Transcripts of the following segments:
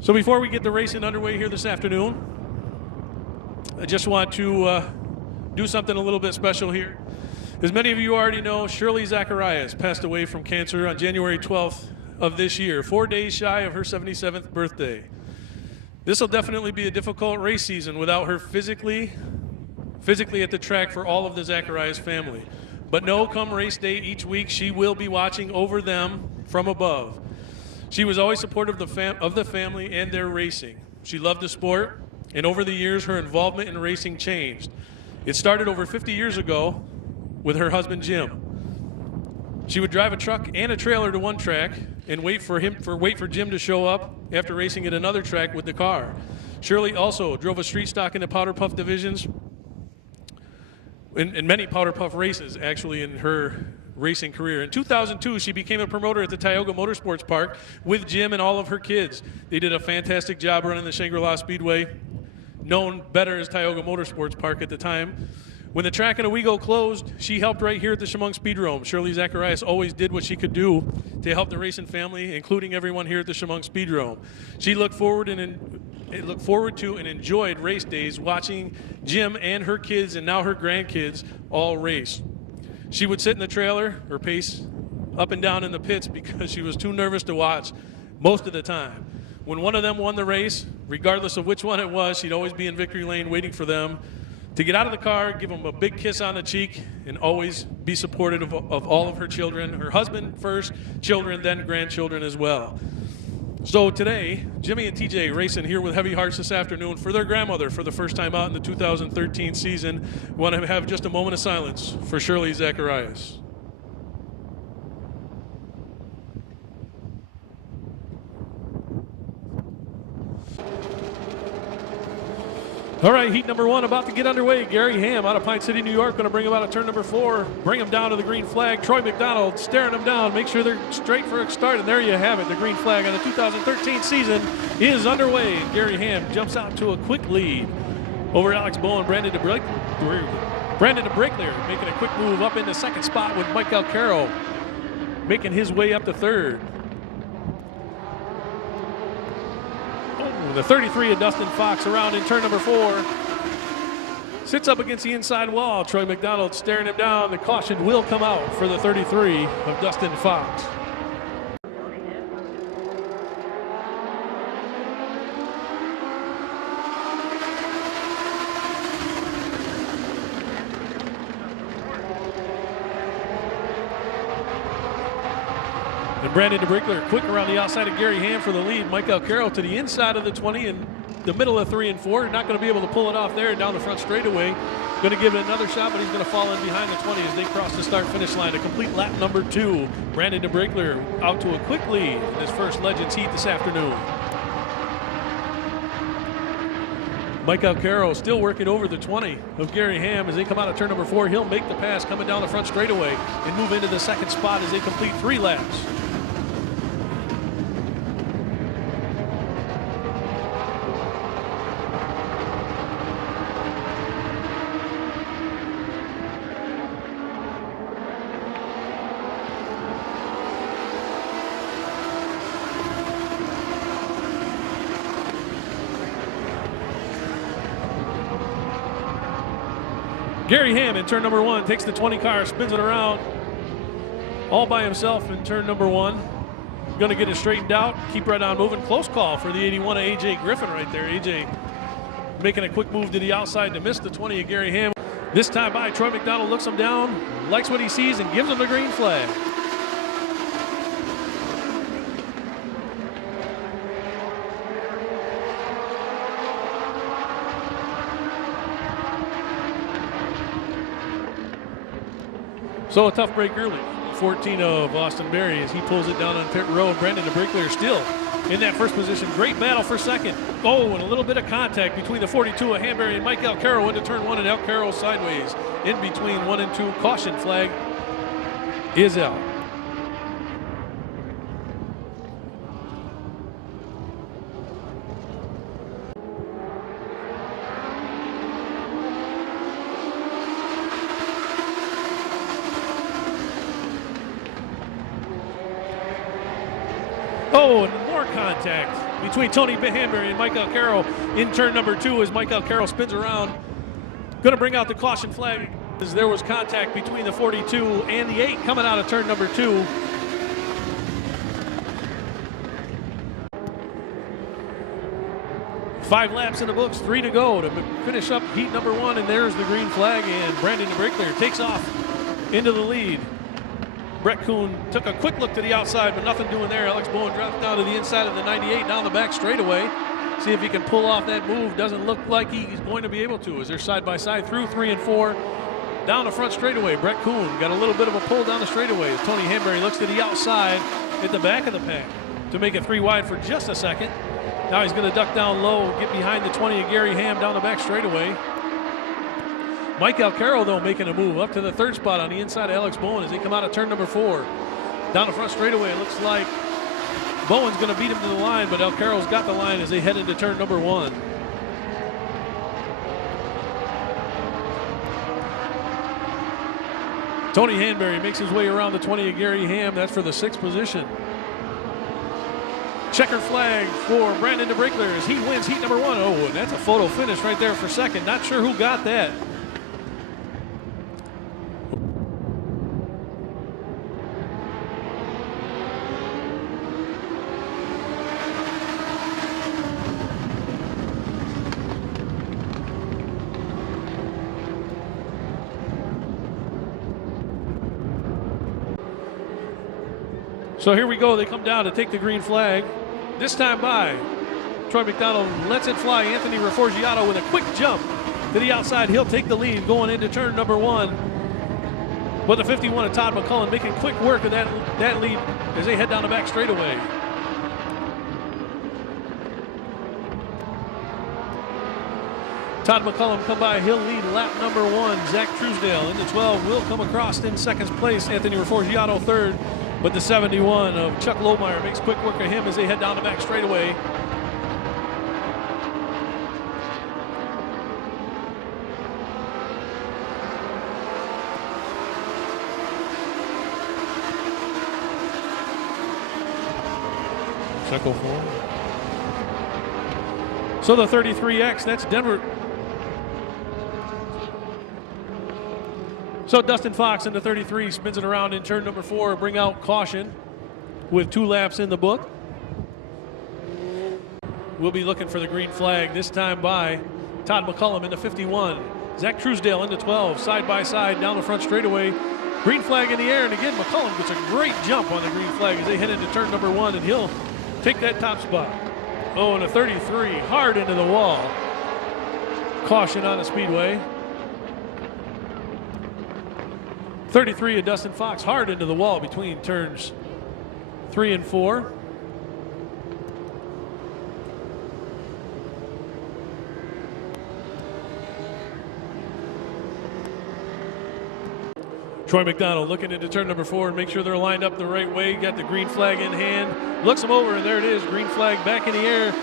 So before we get the racing underway here this afternoon, I just want to do something a little bit special here. As many of you already know, Shirley Zacharias passed away from cancer on January 12th of this year, 4 days shy of her 77th birthday. This will definitely be a difficult race season without her physically at the track for all of the Zacharias family. But no, come race day each week, she will be watching over them from above. She was always supportive of the family and their racing. She loved the sport, and over the years, her involvement in racing changed. It started over 50 years ago with her husband, Jim. She would drive a truck and a trailer to one track and wait for Jim to show up after racing at another track with the car. Shirley also drove a street stock in the powder puff divisions in many powder puff races, actually, in her racing career. In 2002, she became a promoter at the Tioga Motorsports Park with Jim and all of her kids. They did a fantastic job running the Shangri-La Speedway, known better as Tioga Motorsports Park at the time. When the track in Owego closed, she helped right here at the Chemung Speedrome. Shirley Zacharias always did what she could do to help the racing family, including everyone here at the Chemung Speedrome. She looked forward to and enjoyed race days, watching Jim and her kids and now her grandkids all race. She would sit in the trailer or pace up and down in the pits because she was too nervous to watch most of the time. When one of them won the race, regardless of which one it was, she'd always be in victory lane waiting for them to get out of the car, give them a big kiss on the cheek, and always be supportive of all of her children, her husband first, children, then grandchildren as well. So today, Jimmy and TJ racing here with heavy hearts this afternoon for their grandmother for the first time out in the 2013 season. We want to have just a moment of silence for Shirley Zacharias. All right, heat number one about to get underway. Gary Ham out of Pine City, New York, going to bring him out of turn number 4, bring him down to the green flag. Troy McDonald staring him down, make sure they're straight for a start, and there you have it. The green flag on the 2013 season is underway, and Gary Ham jumps out to a quick lead over Alex Bowen. Brandon DeBrickler making a quick move up into second spot with Mike Alcaro making his way up to third. The 33 of Dustin Fox around in turn number 4. Sits up against the inside wall. Troy McDonald staring him down. The caution will come out for the 33 of Dustin Fox. And Brandon DeBrickler quick around the outside of Gary Ham for the lead. Mike Alcaro to the inside of the 20 and the middle of 3 and 4. Not going to be able to pull it off there down the front straightaway. Going to give it another shot, but he's going to fall in behind the 20 as they cross the start-finish line. A complete lap number 2. Brandon DeBrickler out to a quick lead in his first Legends heat this afternoon. Mike Alcaro still working over the 20 of Gary Ham as they come out of turn number 4. He'll make the pass coming down the front straightaway and move into the second spot as they complete 3 laps. Gary Ham in turn number 1 takes the 20 car, spins it around all by himself in turn number 1. Going to get it straightened out, keep right on moving. Close call for the 81 of AJ Griffin right there. AJ making a quick move to the outside to miss the 20 of Gary Ham. This time by, Troy McDonald looks him down, likes what he sees, and gives him the green flag. So a tough break early. 14 of Austin Berry as he pulls it down on pit road. Brandon DeBrickler still in that first position. Great battle for second. Oh, and a little bit of contact between the 42 of Hanbury and Mike Alcaro into turn 1, and Alcaro sideways in between 1 and 2. Caution flag is out. Oh, and more contact between Tony Hanbury and Mike Alcaro in turn number 2 as Mike Alcaro spins around. Going to bring out the caution flag as there was contact between the 42 and the 8 coming out of turn number 2. Five laps in the books, 3 to go to finish up heat number 1, and there's the green flag, and Brandon DeBrickler takes off into the lead. Brett Kuhn took a quick look to the outside, but nothing doing there. Alex Bowen drops down to the inside of the 98, down the back straightaway. See if he can pull off that move. Doesn't look like he's going to be able to as they're side by side through 3 and 4. Down the front straightaway, Brett Kuhn got a little bit of a pull down the straightaway as Tony Hanbury looks to the outside at the back of the pack to make it 3 wide for just a second. Now he's going to duck down low, get behind the 20 of Gary Ham down the back straightaway. Mike Alcaro, though, making a move up to the 3rd spot on the inside of Alex Bowen as they come out of turn number 4. Down the front straightaway, it looks like Bowen's going to beat him to the line, but Alcaro's got the line as they head into turn number 1. Tony Hanbury makes his way around the 20 of Gary Ham. That's for the 6th position. Checker flag for Brandon DeBrickler as he wins heat number 1. Oh, and that's a photo finish right there for second. Not sure who got that. So here we go. They come down to take the green flag. This time by Troy McDonald lets it fly. Anthony Reforgiato with a quick jump to the outside. He'll take the lead going into turn number 1. But the 51 of Todd McCullum making quick work of that lead as they head down the back straightaway. Todd McCullum come by. He'll lead lap number 1. Zach Truesdale into 12 will come across in 2nd place. Anthony Reforgiato 3rd. But the 71 of Chuck Lohmeyer makes quick work of him as they head down the back straightaway. Check 04. So the 33X, that's Denver. So Dustin Fox in the 33 spins it around in turn number 4, bring out caution with 2 laps in the book. We'll be looking for the green flag this time by Todd McCullum in the 51. Zach Truesdale into 12, side by side down the front straightaway. Green flag in the air, and again McCullum gets a great jump on the green flag as they head into turn number 1, and he'll take that top spot. Oh, and a 33 hard into the wall. Caution on the speedway. 33 of Dustin Fox hard into the wall between turns 3 and 4. Troy McDonald looking into turn number 4 and make sure they're lined up the right way. Got the green flag in hand. Looks him over, and there it is. Green flag back in the air.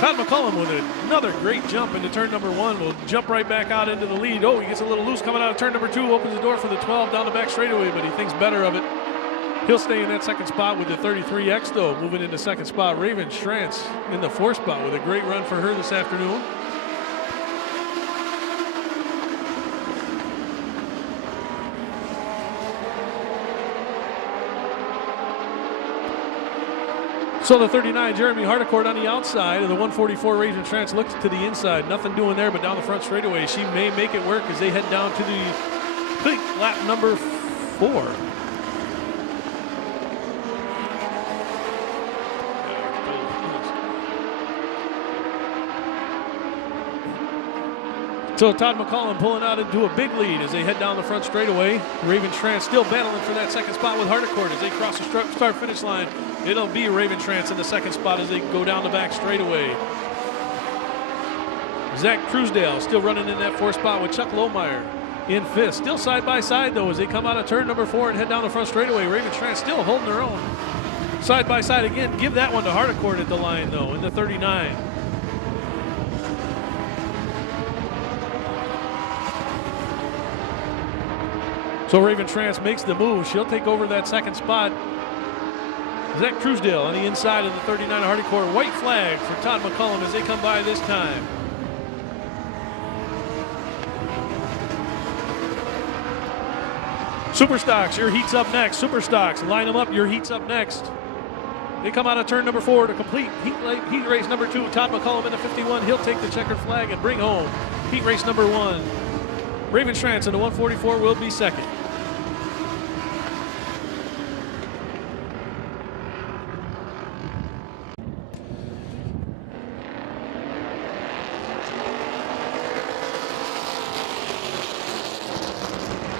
Todd McCullum with another great jump into turn number 1. Will jump right back out into the lead. Oh, he gets a little loose coming out of turn number 2. Opens the door for the 12 down the back straightaway, but he thinks better of it. He'll stay in that 2nd spot with the 33X, though. Moving into 2nd spot, Raven Schrantz in the 4th spot with a great run for her this afternoon. So the 39, Jeremy Hardecourt on the outside, and the 144, Raven Schrantz looks to the inside. Nothing doing there, but down the front straightaway. She may make it work as they head down to the, I think, lap number 4. So Todd McCullum pulling out into a big lead as they head down the front straightaway. Raven Schrantz still battling for that 2nd spot with Hardecourt as they cross the start-finish line. It'll be Raven Schrantz in the 2nd spot as they go down the back straightaway. Zach Truesdale still running in that 4th spot with Chuck Lohmeyer in 5th. Still side by side, though, as they come out of turn number 4 and head down the front straightaway. Raven Schrantz still holding their own. Side by side again. Give that one to Hardecourt at the line, though, in the 39. So Raven Schrantz makes the move. She'll take over that 2nd spot Zach Truesdale on the inside of the 39 Hardy Corps. White flag for Todd McCullum as they come by this time. Superstocks, your heat's up next. Superstocks, line them up, your heat's up next. They come out of turn number 4 to complete heat race number 2. Todd McCullum in the 51. He'll take the checkered flag and bring home heat race number 1. Raven Schranz in the 144 will be second.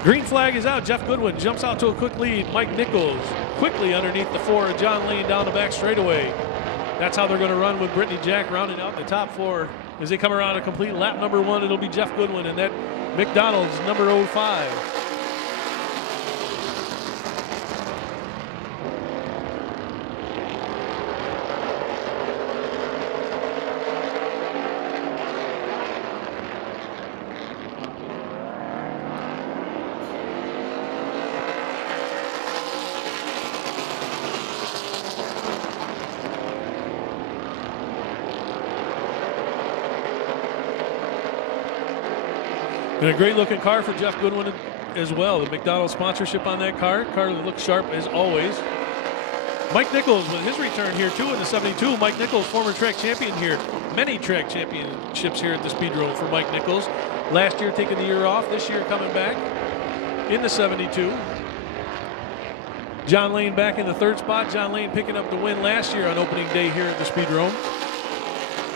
Green flag is out. Jeff Goodwin jumps out to a quick lead. Mike Nichols quickly underneath the 4 of John Lane down the back straightaway. That's how they're going to run with Brittany Jack rounding out the top 4. As they come around to complete lap number 1, it'll be Jeff Goodwin and that McDonald's number 05. And a great looking car for Jeff Goodwin as well. The McDonald's sponsorship on that car. Car that looks sharp as always. Mike Nichols with his return here too in the 72. Mike Nichols, former track champion here. Many track championships here at the Speedrome for Mike Nichols. Last year taking the year off, this year coming back in the 72. John Lane back in the 3rd spot. John Lane picking up the win last year on opening day here at the Speedrome.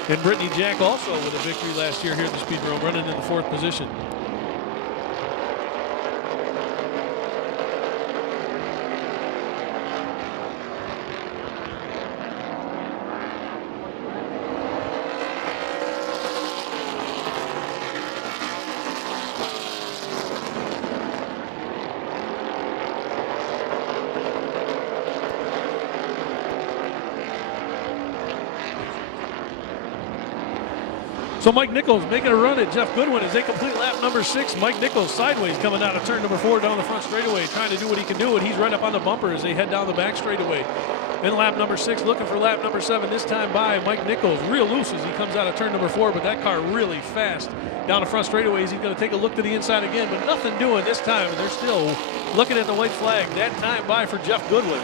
And Brittany Jack also with a victory last year here at the Speedrome, running in the 4th position. So Mike Nichols making a run at Jeff Goodwin as they complete lap number 6. Mike Nichols sideways coming out of turn number 4 down the front straightaway, trying to do what he can do, and he's right up on the bumper as they head down the back straightaway. In lap number 6, looking for lap number 7, this time by Mike Nichols. Real loose as he comes out of turn number 4, but that car really fast down the front straightaways. He's going to take a look to the inside again, but nothing doing this time. They're still looking at the white flag. That time by for Jeff Goodwin.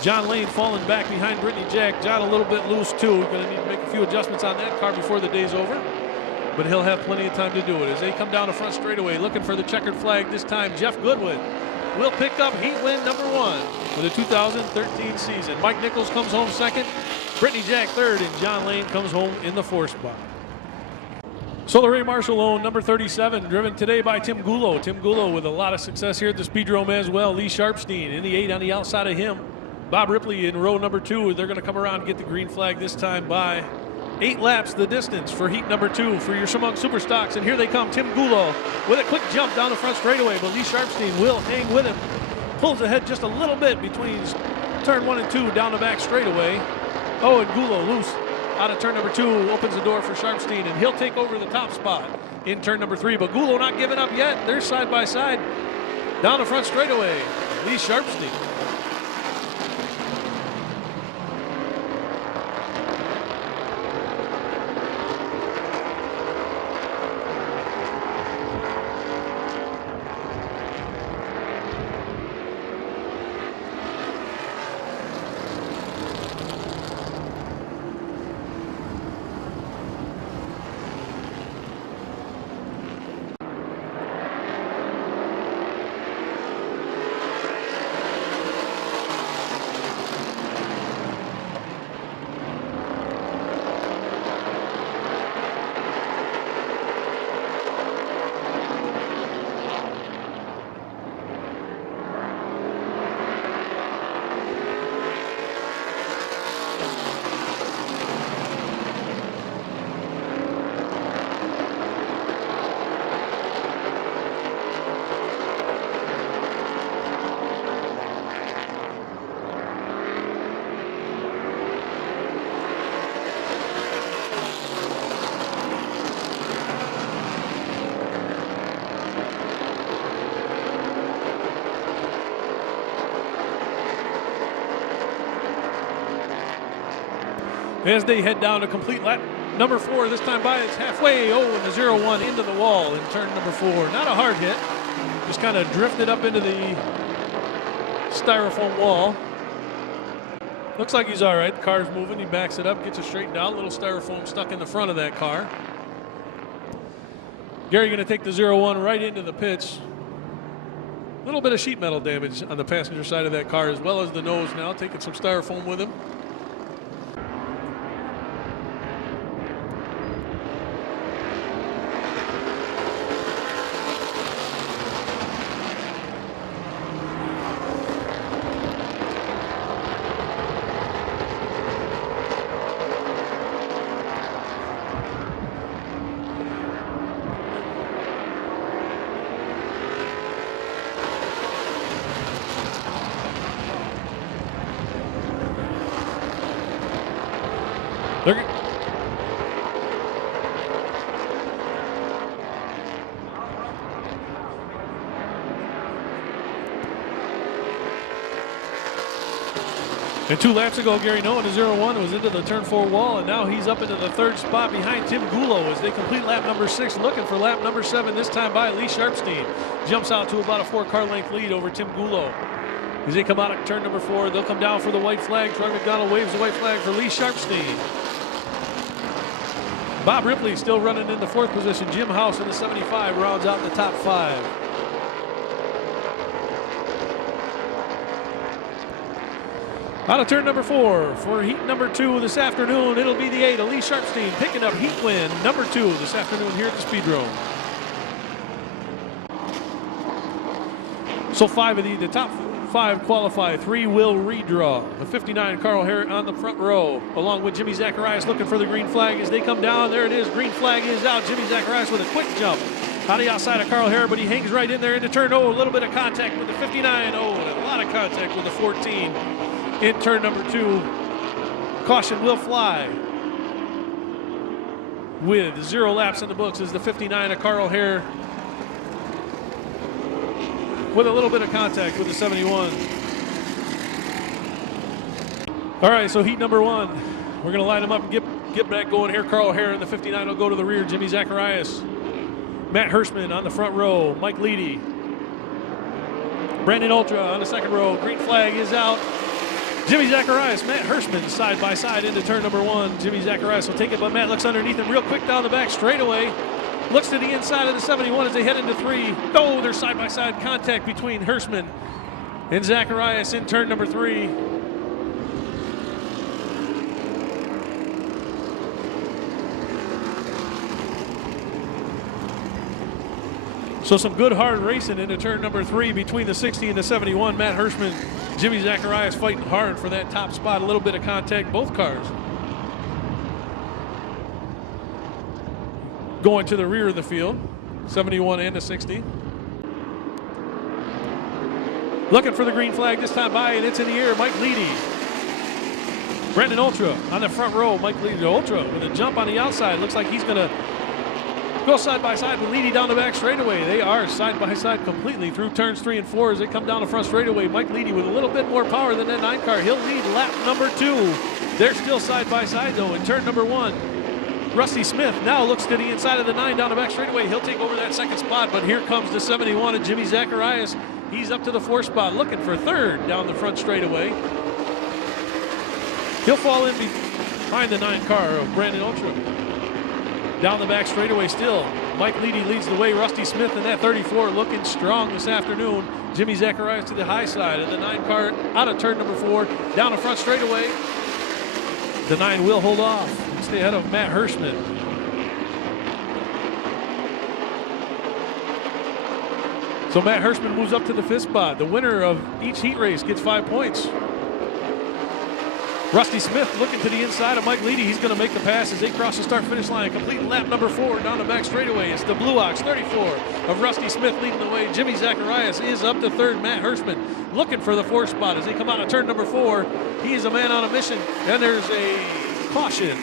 John Lane falling back behind Brittany Jack. John a little bit loose too. Going to need to make a few adjustments on that car before the day's over. But he'll have plenty of time to do it. As they come down the front straightaway looking for the checkered flag this time, Jeff Goodwin will pick up heat win number 1 for the 2013 season. Mike Nichols comes home 2nd. Brittany Jack 3rd. And John Lane comes home in the 4th spot. Solar Ray Marshall owned number 37, driven today by Tim Gulo. Tim Gulo with a lot of success here at the Speedrome as well. Lee Sharpstein in the 8 on the outside of him. Bob Ripley in row number 2. They're going to come around and get the green flag this time by 8 laps the distance for heat number 2 for your Chemung Superstocks. And here they come. Tim Gulo with a quick jump down the front straightaway, but Lee Sharpstein will hang with him. Pulls ahead just a little bit between turn 1 and 2 down the back straightaway. Oh, and Gulo loose out of turn number 2 opens the door for Sharpstein, and he'll take over the top spot in turn number 3. But Gulo not giving up yet. They're side by side down the front straightaway. Lee Sharpstein. as they head down to complete lap number 4. This time by, it's halfway. Oh, and the 0-1 into the wall in turn number 4. Not a hard hit. Just kind of drifted up into the styrofoam wall. Looks like he's all right. The car's moving. He backs it up, gets it straightened out. A little styrofoam stuck in the front of that car. Gary going to take the 0-1 right into the pits. A little bit of sheet metal damage on the passenger side of that car, as well as the nose now, taking some styrofoam with him. And 2 laps ago, Gary Noah to 0-1 was into the turn 4 wall, and now he's up into the 3rd spot behind Tim Gulo as they complete lap number 6, looking for lap number 7. This time by Lee Sharpstein. Jumps out to about a 4-car length lead over Tim Gulo. As they come out of turn number 4, they'll come down for the white flag. Troy McDonald waves the white flag for Lee Sharpstein. Bob Ripley still running in the 4th position. Jim House in the 75 rounds out the top 5. Out of turn number 4 for heat number 2 this afternoon, it'll be the 8, Lee Sharpstein, picking up heat win number 2 this afternoon here at the Speedrome. So the top 5 qualify, 3 will redraw. The 59 Carl Hare on the front row, along with Jimmy Zacharias looking for the green flag as they come down. There it is, green flag is out. Jimmy Zacharias with a quick jump on the outside of Carl Hare, but he hangs right in there into turn. Oh, a little bit of contact with the 59. Oh, and a lot of contact with the 14. In turn number 2, caution will fly. With 0 laps in the books is the 59 of Carl Hare, with a little bit of contact with the 71. All right, so heat number 1. We're going to line them up and get back going here. Carl Hare in the 59 will go to the rear. Jimmy Zacharias. Matt Hirschman on the front row. Mike Leedy. Brandon Ultra on the 2nd row. Green flag is out. Jimmy Zacharias, Matt Hirschman side by side into turn number 1. Jimmy Zacharias will take it, but Matt looks underneath him real quick down the back straightaway. Looks to the inside of the 71 as they head into 3. Oh, there's side by side contact between Hirschman and Zacharias in turn number 3. So some good hard racing into turn number 3 between the 60 and the 71. Matt Hirschman, Jimmy Zacharias fighting hard for that top spot. A little bit of contact, both cars. Going to the rear of the field, 71 and the 60. Looking for the green flag this time by, and it's in the air. Mike Leedy. Brandon Ultra on the front row. Mike Leedy, Ultra with a jump on the outside. Looks like he's going to go side by side with Leedy down the back straightaway. They are side by side completely through turns 3 and 4 as they come down the front straightaway. Mike Leedy with a little bit more power than that 9 car. He'll lead lap number 2. They're still side by side though in turn number 1. Rusty Smith now looks to the inside of the 9 down the back straightaway. He'll take over that 2nd spot, but here comes the 71 and Jimmy Zacharias. He's up to the 4th spot, looking for 3rd down the front straightaway. He'll fall in behind the 9 car of Brandon Ultra. Down the back straightaway still, Mike Leedy leads the way. Rusty Smith in that 34 looking strong this afternoon. Jimmy Zacharias to the high side, and the 9 car out of turn number 4, down the front straightaway. The 9 will hold off, stay ahead of Matt Hirschman. So Matt Hirschman moves up to the 5th spot. The winner of each heat race gets 5 points. Rusty Smith looking to the inside of Mike Leedy. He's going to make the pass as they cross the start-finish line. Complete lap number 4 down the back straightaway. It's the Blue Ox 34 of Rusty Smith leading the way. Jimmy Zacharias is up to 3rd. Matt Hirschman looking for the 4th spot as they come out of turn number 4. He is a man on a mission. And there's a caution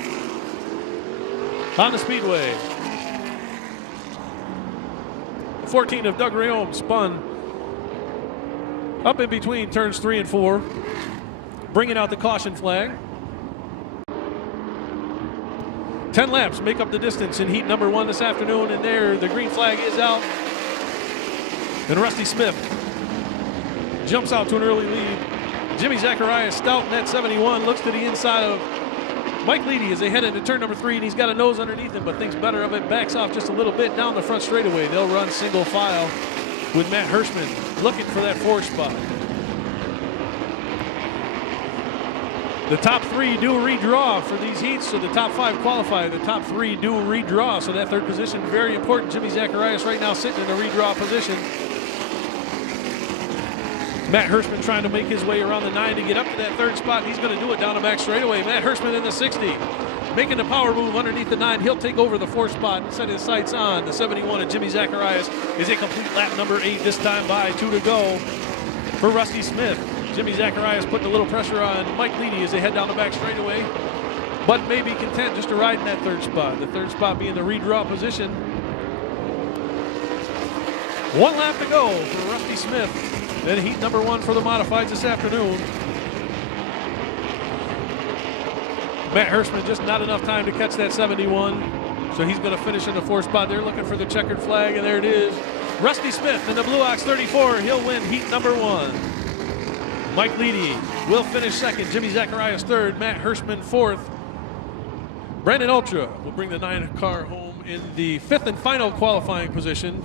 on the speedway. 14 of Doug Rayome spun up in between turns 3 and 4. Bringing out the caution flag. 10 laps make up the distance in heat number 1 this afternoon, and there the green flag is out. And Rusty Smith jumps out to an early lead. Jimmy Zacharias stout in that 71, looks to the inside of Mike Leedy as they head into turn number 3, and he's got a nose underneath him, but thinks better of it, backs off just a little bit down the front straightaway. They'll run single file with Matt Hirschman looking for that 4 spot. The top 3 do redraw for these heats, so the top 5 qualify. The top 3 do redraw, so that 3rd position very important. Jimmy Zacharias right now sitting in a redraw position. Matt Hirschman trying to make his way around the 9 to get up to that 3rd spot. He's going to do it down the back straightaway. Matt Hirschman in the 60, making the power move underneath the 9. He'll take over the 4th spot and set his sights on the 71 of Jimmy Zacharias. Is a complete lap number 8 this time by 2 to go for Rusty Smith. Jimmy Zacharias putting a little pressure on Mike Leedy as they head down the back straightaway, but may be content just to ride in that 3rd spot. The 3rd spot being the redraw position. 1 lap to go for Rusty Smith. Then heat number 1 for the modifieds this afternoon. Matt Hirschman just not enough time to catch that 71, so he's going to finish in the 4th spot. They're looking for the checkered flag, and there it is. Rusty Smith in the Blue Ox 34. He'll win heat number 1. Mike Leedy will finish 2nd. Jimmy Zacharias 3rd. Matt Hirschman 4th. Brandon Ultra will bring the 9 car home in the 5th and final qualifying position.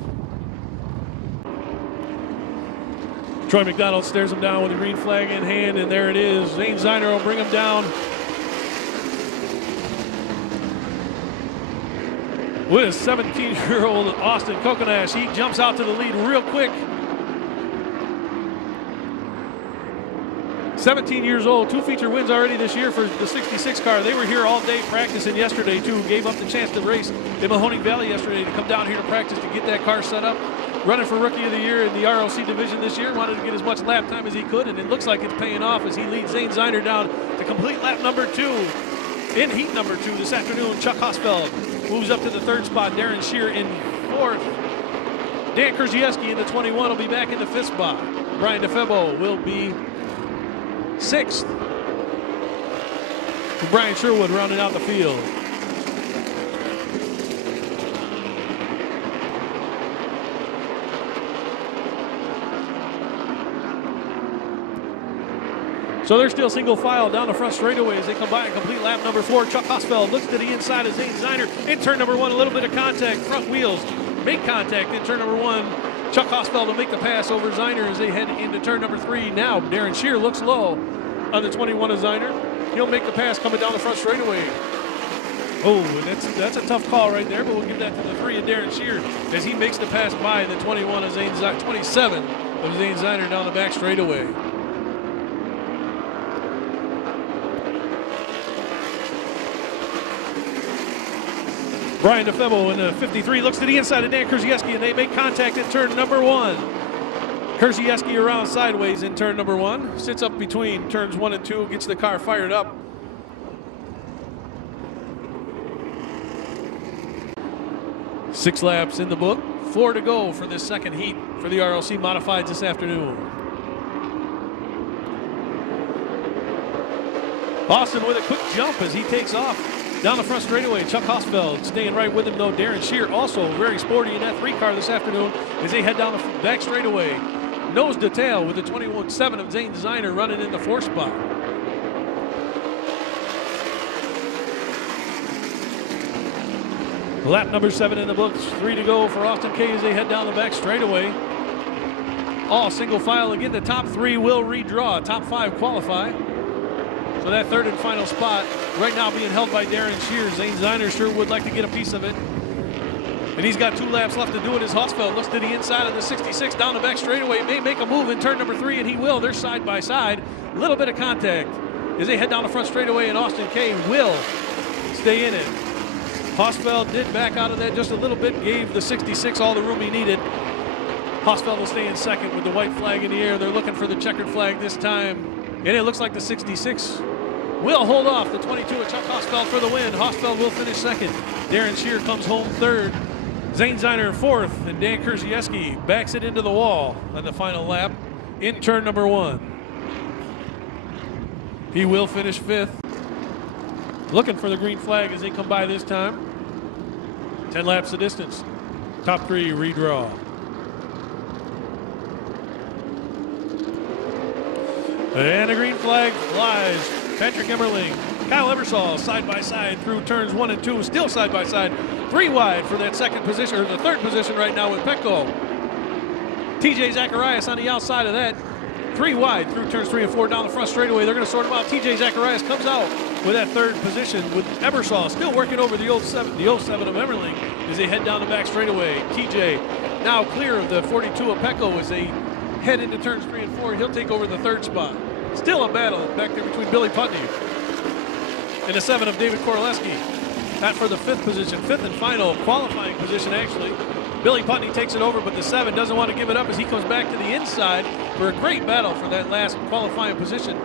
Troy McDonald stares him down with the green flag in hand, and there it is. Zane Ziner will bring him down with 17-year-old Austin Kokonash. He jumps out to the lead real quick. 17 years old, 2 feature wins already this year for the 66 car. They were here all day practicing yesterday too. Gave up the chance to race in Mahoning Valley yesterday to come down here to practice to get that car set up. Running for Rookie of the Year in the ROC division this year. Wanted to get as much lap time as he could, and it looks like it's paying off as he leads Zane Ziner down to complete lap number 2. In heat number 2 this afternoon, Chuck Hosfeld moves up to the 3rd spot. Darren Shear in 4th. Dan Krzyzewski in the 21 will be back in the 5th spot. Brian DeFebo will be 6th. Brian Sherwood rounding out the field. So they're still single file down the front straightaway as they come by and complete lap number 4. Chuck Hosfeld looks to the inside of Zane Ziner. In turn number 1, a little bit of contact. Front wheels make contact in turn number 1. Chuck Hosfeld will make the pass over Ziner as they head into turn number 3. Now Darren Shear looks low on the 21 of Ziner. He'll make the pass coming down the front straightaway. Oh, and that's a tough call right there, but we'll give that to the 3 of Darren Shear as he makes the pass by the 21 of Zane Ziner, 27 of Zane Ziner down the back straightaway. Brian DeFebo in the 53 looks to the inside of Dan Krzyzewski, and they make contact in turn number 1. Krzyzewski around sideways in turn number 1. Sits up between turns 1 and 2, gets the car fired up. Six laps in the book. 4 to go for this 2nd heat for the RLC Modifieds this afternoon. Austin with a quick jump as he takes off down the front straightaway. Chuck Hosfeld staying right with him though. Darren Shear also very sporty in that 3 car this afternoon as they head down the back straightaway. Nose to tail with the 21-7 of Zane Ziner running in the 4th spot. Lap number 7 in the books. 3 to go for Austin K as they head down the back straightaway. All single file again. The top 3 will redraw. Top 5 qualify. So that 3rd and final spot right now being held by Darren Shear. Zane Ziner sure would like to get a piece of it. And he's got 2 laps left to do it as Hosfeld looks to the inside of the 66 down the back straightaway. May make a move in turn number 3, and he will. They're side by side. A little bit of contact as they head down the front straightaway, and Austin K will stay in it. Hosfeld did back out of that just a little bit, gave the 66 all the room he needed. Hosfeld will stay in 2nd with the white flag in the air. They're looking for the checkered flag this time. And it looks like the 66 will hold off the 22 of Chuck Hosfeld for the win. Hosfeld will finish 2nd. Darren Shear comes home 3rd. Zane Ziner 4th, and Dan Krzyzewski backs it into the wall on the final lap in turn number 1. He will finish 5th. Looking for the green flag as they come by this time. 10 laps the distance. Top 3 redraw. And the green flag flies. Patrick Emmerling, Kyle Ebersol side by side through turns 1 and 2, still side by side. 3 wide for that second position, or the third position right now with Petco. TJ Zacharias on the outside of that. 3 wide through turns 3 and 4 down the front straightaway. They're going to sort them out. TJ Zacharias comes out with that third position with Ebersol still working over the 07 of Emmerling as they head down the back straightaway. TJ now clear of the 42 of Petco as they head into turns 3 and 4. He'll take over the third spot. Still a battle back there between Billy Putney and the 7 of David Koroleski. That for the 5th position, 5th and final qualifying position actually. Billy Putney takes it over, but the 7 doesn't want to give it up as he comes back to the inside for a great battle for that last qualifying position.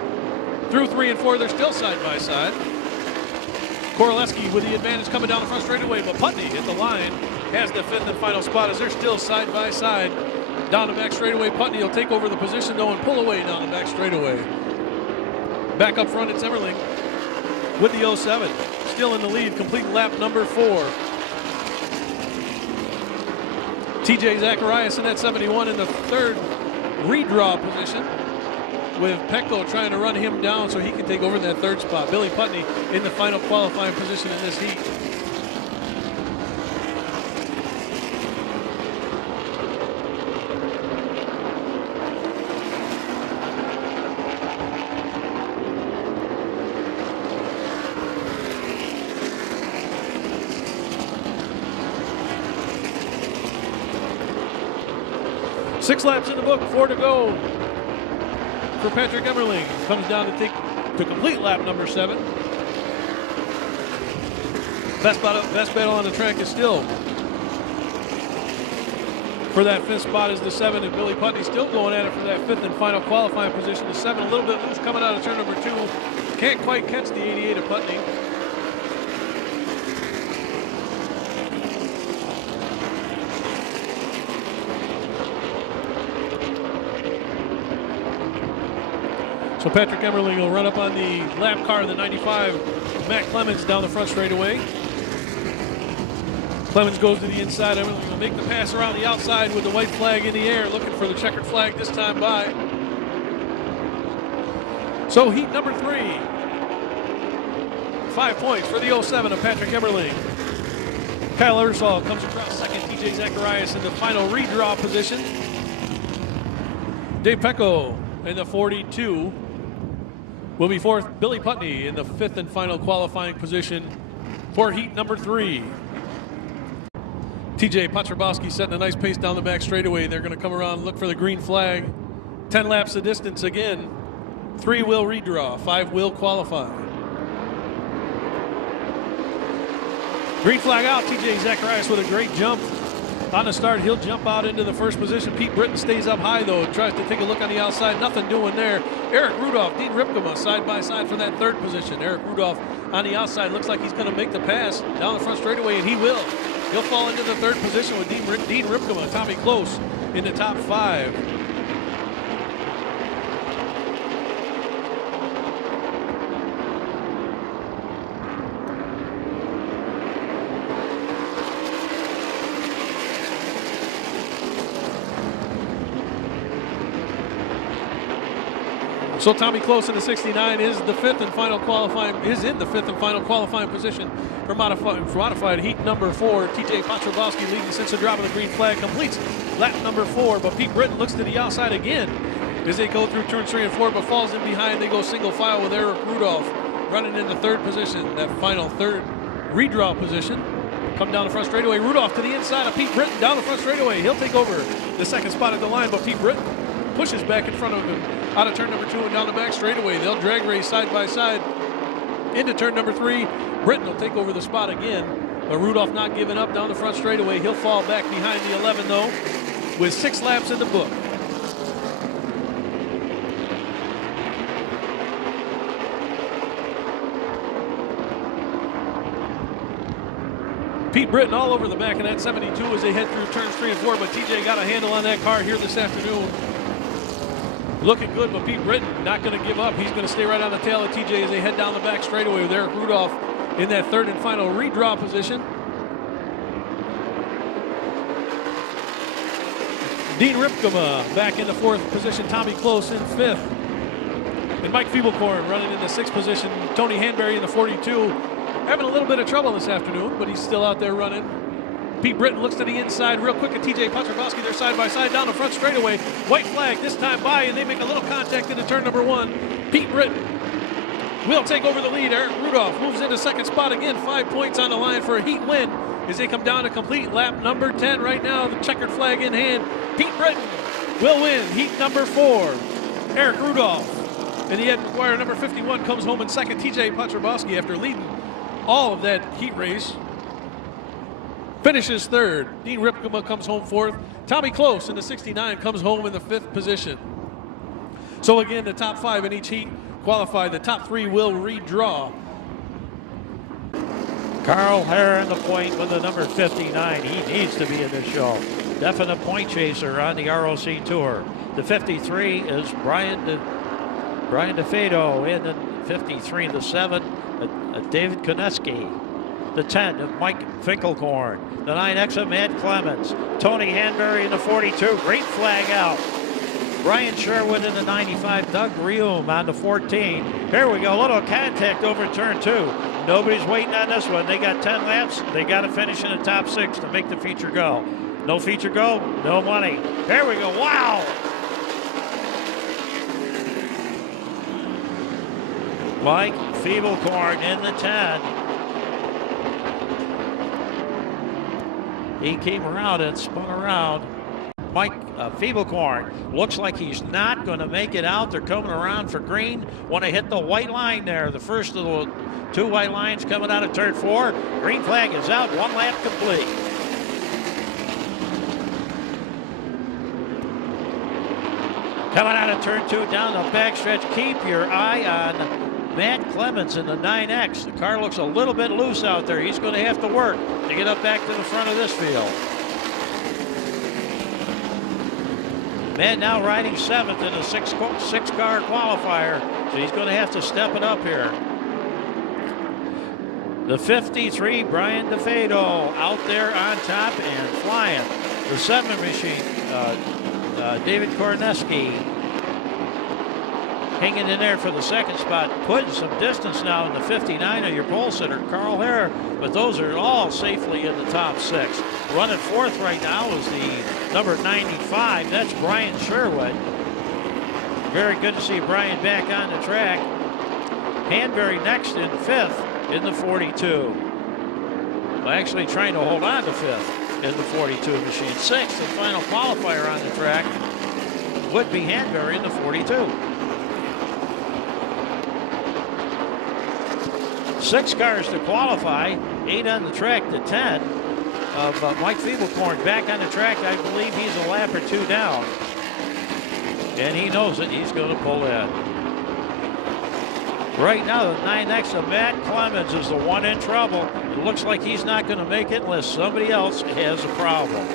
Through 3 and 4, they're still side by side. Koroleski with the advantage coming down the front straightaway, but Putney hit the line, has the 5th and final spot as they're still side by side. Down the back straightaway, Putney will take over the position though and pull away down the back straightaway. Back up front, it's Emmerling with the 07. Still in the lead, complete lap number 4. TJ Zacharias in that 71 in the third redraw position, with Petco trying to run him down so he can take over that third spot. Billy Putney in the final qualifying position in this heat. Six laps in the book, 4 to go for Patrick Emmerling. Comes down to complete lap number 7. Best battle on the track is still for that 5th spot is the 7, and Billy Putney still going at it for that 5th and final qualifying position. The 7 a little bit loose coming out of turn number 2. Can't quite catch the 88 of Putney. So Patrick Emmerling will run up on the lap car of the 95, Matt Clemens down the front straightaway. Clemens goes to the inside. Emmerling will make the pass around the outside with the white flag in the air, looking for the checkered flag this time by. So heat number 3. 5 points for the 07 of Patrick Emmerling. Kyle Ebersol comes across second. TJ Zacharias in the final redraw position. Dave Petco in the 42. Will be 4th. Billy Putney in the 5th and final qualifying position for heat number 3. TJ Piotrowski setting a nice pace down the back straightaway. They're going to come around and look for the green flag. 10 laps the distance again. 3 will redraw, 5 will qualify. Green flag out. TJ Zacharias with a great jump. On the start, he'll jump out into the first position. Pete Britton stays up high, though. Tries to take a look on the outside. Nothing doing there. Eric Rudolph, Dean Ripkema, side by side for that 3rd position. Eric Rudolph on the outside. Looks like he's going to make the pass down the front straightaway, and he will. He'll fall into the 3rd position with Dean Ripkema. Tommy Close in the top 5. So Tommy Close in the 69 is the 5th and final qualifying position for modified heat number 4. TJ Piotrowski leading since the drop of the green flag, completes lap number 4. But Pete Britton looks to the outside again as they go through turns 3 and 4, but falls in behind. They go single file with Eric Rudolph running in the 3rd position, that final 3rd redraw position. Come down the front straightaway. Rudolph to the inside of Pete Britton down the front straightaway. He'll take over the 2nd spot at the line, but Pete Britton pushes back in front of him out of turn number 2 and down the back straightaway. They'll drag race side by side into turn number 3. Britton will take over the spot again, but Rudolph not giving up down the front straightaway. He'll fall back behind the 11 though, with 6 laps in the book. Pete Britton all over the back of that 72 as they head through turns 3 and 4, but TJ got a handle on that car here this afternoon. Looking good, but Pete Britton not going to give up. He's going to stay right on the tail of TJ as they head down the back straightaway with Eric Rudolph in that third and final redraw position. Dean Ripkema back in the fourth position. Tommy Close in fifth. And Mike Feeblecorn running in the sixth position. Tony Hanberry in the 42. Having a little bit of trouble this afternoon, but he's still out there running. Pete Britton looks to the inside real quick at TJ Piotrowski. They're side by side down the front straightaway. White flag this time by, and they make a little contact into turn number one. Pete Britton will take over the lead. Eric Rudolph moves into second spot again. 5 points on the line for a heat win as they come down to complete lap number 10 right now. The checkered flag in hand. Pete Britton will win heat number 4. Eric Rudolph and the Ed McGuire number 51 comes home in second. TJ Piotrowski, after leading all of that heat race, finishes third. Dean Ripkema comes home fourth. Tommy Close in the 69 comes home in the fifth position. So again, the top 5 in each heat qualify. The top 3 will redraw. Carl Hare in the point with the number 59. He needs to be in this show. Definite point chaser on the ROC Tour. The 53 is Brian DeFedo in the 53. The 7, David Koneski. The 10 of Mike Finkelkorn. The 9X of Matt Clemens. Tony Hanberry in the 42. Great flag out. Brian Sherwood in the 95. Doug Reum on the 14. Here we go. A little contact over turn 2. Nobody's waiting on this one. They got 10 laps. They got to finish in the top 6 to make the feature go. No feature go, no money. Here we go. Wow. Mike Feeblecorn in the 10. He came around and spun around. Mike Feeblecorn looks like he's not going to make it out. They're coming around for green. Want to hit the white line there. The first of the 2 white lines coming out of turn 4. Green flag is out. 1 lap complete. Coming out of turn 2 down the backstretch. Keep your eye on Matt Clemens in the 9X. The car looks a little bit loose out there. He's going to have to work to get up back to the front of this field. Matt now riding 7th in a six-car qualifier, so he's going to have to step it up here. The 53, Brian DeFedo, out there on top and flying. The 7 machine, David Korneski, hanging in there for the second spot, putting some distance now in the 59 of your pole sitter, Carl Hare, but those are all safely in the top 6. Running 4th right now is the number 95. That's Brian Sherwood. Very good to see Brian back on the track. Hanberry next in 5th in the 42. Well, actually trying to hold on to 5th in the 42 machine. 6th, the final qualifier on the track, would be Hanberry in the 42. 6 cars to qualify, 8 on the track to 10 of Mike Feeblecorn back on the track. I believe he's a lap or 2 down. And he knows it. He's going to pull in. Right now, the 9X of Matt Clemens is the one in trouble. It looks like he's not going to make it unless somebody else has a problem.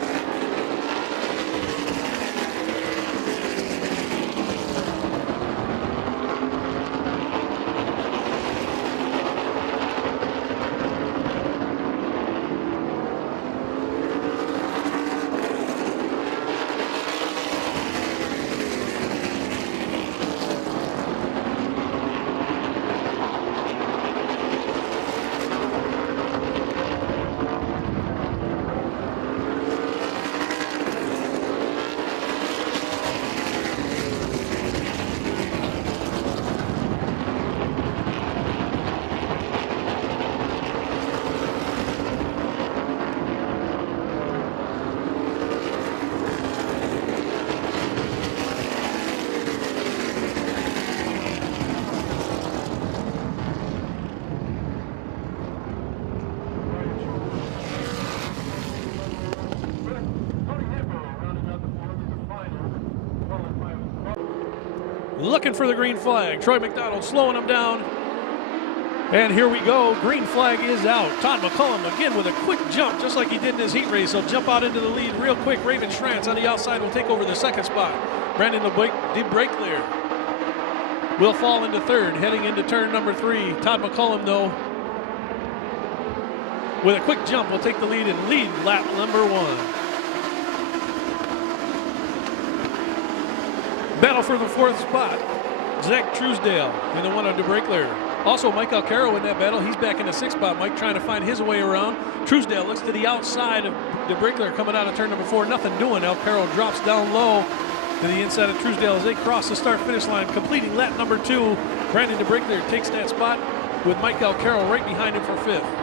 Looking for the green flag. Troy McDonald slowing him down. And here we go. Green flag is out. Todd McCullum again with a quick jump, just like he did in his heat race. He'll jump out into the lead real quick. Raymond Schrantz on the outside will take over the second spot. Brandon DeBreaklear will fall into third, heading into turn number 3. Todd McCullum, though, with a quick jump, will take the lead and lead lap number 1. Battle for the 4th spot. Zach Truesdale in the one on DeBreakler. Also, Mike Alcaro in that battle. He's back in the 6th spot. Mike trying to find his way around. Truesdale looks to the outside of DeBreakler coming out of turn number 4. Nothing doing. Alcaro drops down low to the inside of Truesdale as they cross the start-finish line, completing lap number 2. Brandon DeBreakler takes that spot with Mike Alcaro right behind him for 5th.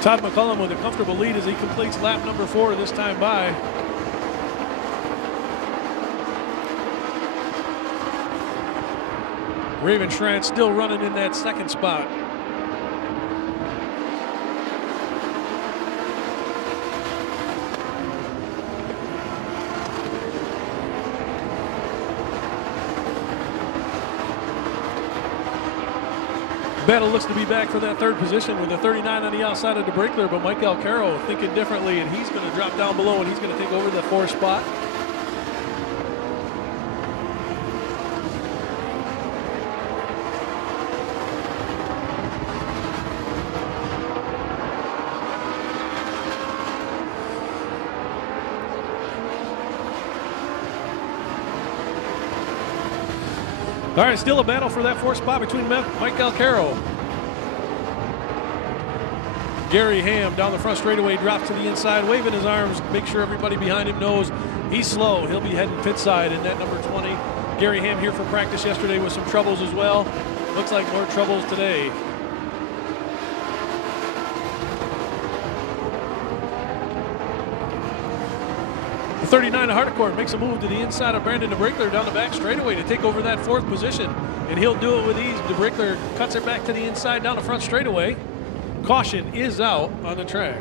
Todd McCullum with a comfortable lead as he completes lap number 4 this time by. Raven Schrantz still running in that 2nd spot. Battle looks to be back for that 3rd position with a 39 on the outside of DeBreakler, but Mike Alcaro thinking differently, and he's going to drop down below and he's going to take over the 4th spot. All right, still a battle for that 4th spot between Mike Alcaro. Gary Ham down the front straightaway, drops to the inside, waving his arms, make sure everybody behind him knows he's slow. He'll be heading pit side in that number 20. Gary Ham here for practice yesterday with some troubles as well. Looks like more troubles today. The 39 of Hardecourt makes a move to the inside of Brandon DeBreakler down the back straightaway to take over that 4th position. And he'll do it with ease. DeBreakler cuts it back to the inside down the front straightaway. Caution is out on the track.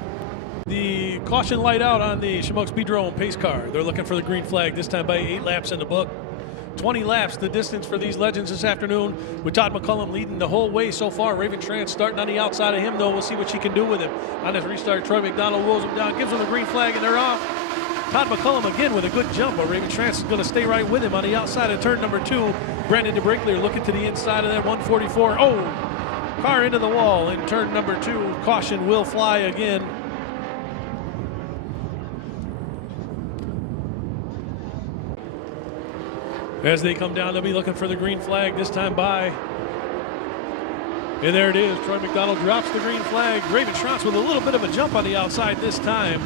The caution light out on the Chemung Speedrome pace car. They're looking for the green flag this time by 8 laps in the book. 20 laps the distance for these legends this afternoon, with Todd McCullum leading the whole way so far. Raven Schrantz starting on the outside of him, though. We'll see what she can do with him. On his restart, Troy McDonald rolls him down, gives him the green flag, and they're off. Todd McCullum again with a good jump, but Raven Schrantz is going to stay right with him on the outside of turn number 2. Brandon DeBreakler looking to the inside of that 144. Oh, car into the wall in turn number 2. Caution will fly again. As they come down, they'll be looking for the green flag this time by. And there it is. Troy McDonald drops the green flag. Raven Schrantz with a little bit of a jump on the outside this time.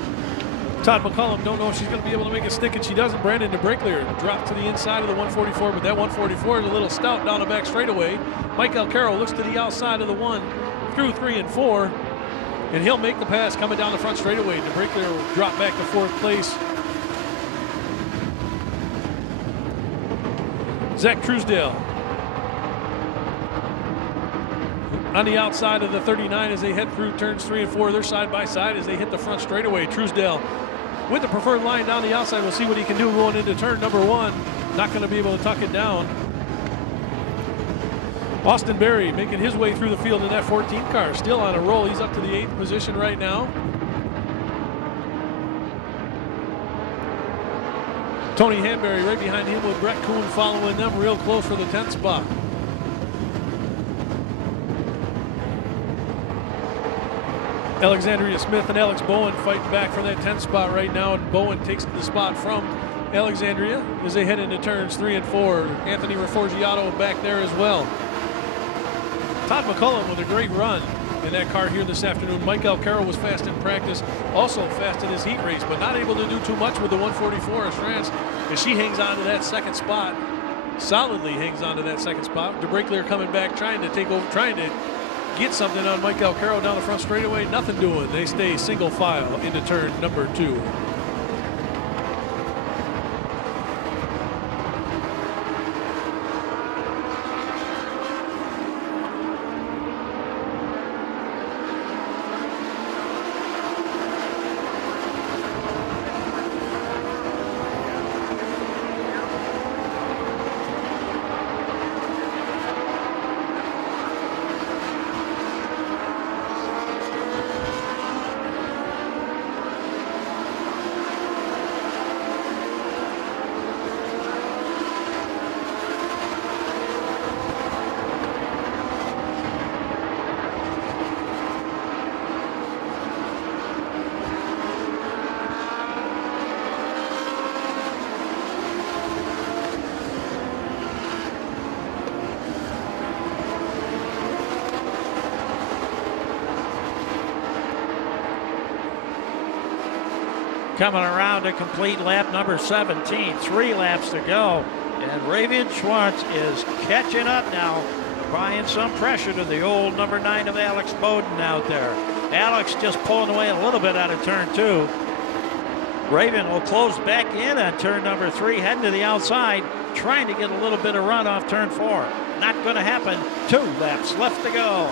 Todd McCullum, don't know if she's going to be able to make a stick, and she doesn't. Brandon DeBreakler dropped to the inside of the 144, but that 144 is a little stout down the back straightaway. Mike Alcaro looks to the outside of the 1 through 3 and 4, and he'll make the pass coming down the front straightaway. DeBreakler will drop back to 4th place. Zach Truesdale on the outside of the 39 as they head through turns 3 and 4. They're side by side as they hit the front straightaway. Truesdale with the preferred line down the outside. We'll see what he can do going into turn number 1. Not going to be able to tuck it down. Austin Berry making his way through the field in that 14 car. Still on a roll. He's up to the 8th position right now. Tony Hanbury right behind him with Brett Kuhn following them real close for the 10th spot. Alexandria Smith and Alex Bowen fighting back for that 10th spot right now, and Bowen takes the spot from Alexandria as they head into turns 3 and 4. Anthony Reforgiato back there as well. Todd McCullum with a great run in that car here this afternoon. Mike Alcaro was fast in practice, also fast in his heat race, but not able to do too much with the 144 of Schrantz as she hangs on to that 2nd spot. Solidly hangs on to that 2nd spot. DeBreakler coming back, trying to take over, trying to get something on Mike Alcaro down the front straightaway. Nothing doing. They stay single file into turn number 2. coming around to complete lap number 17. 3 laps to go. And Raven Schwartz is catching up now, applying some pressure to the old number 9 of Alex Bowden out there. Alex just pulling away a little bit out of turn 2. Raven will close back in on turn number 3, heading to the outside, trying to get a little bit of run off turn 4. Not going to happen. 2 laps left to go.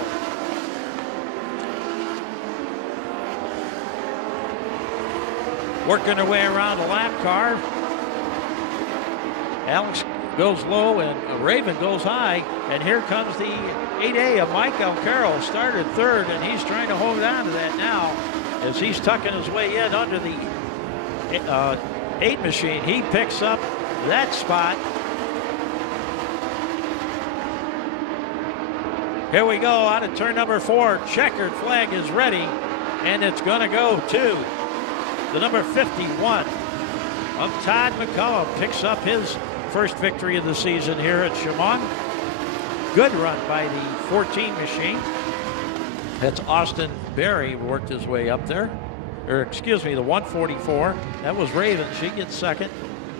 Working their way around the lap car. Alex goes low and Raven goes high. And here comes the 8A of Mike Alcaro, started 3rd, and he's trying to hold on to that now as he's tucking his way in under the 8 machine. He picks up that spot. Here we go out of turn number 4. Checkered flag is ready, and it's going to go to the number 51 of Todd McCullum. Picks up his first victory of the season here at Chemung. Good run by the 14 machine. That's Austin Berry worked his way up there. Or excuse me, the 144. That was Raven. She gets second.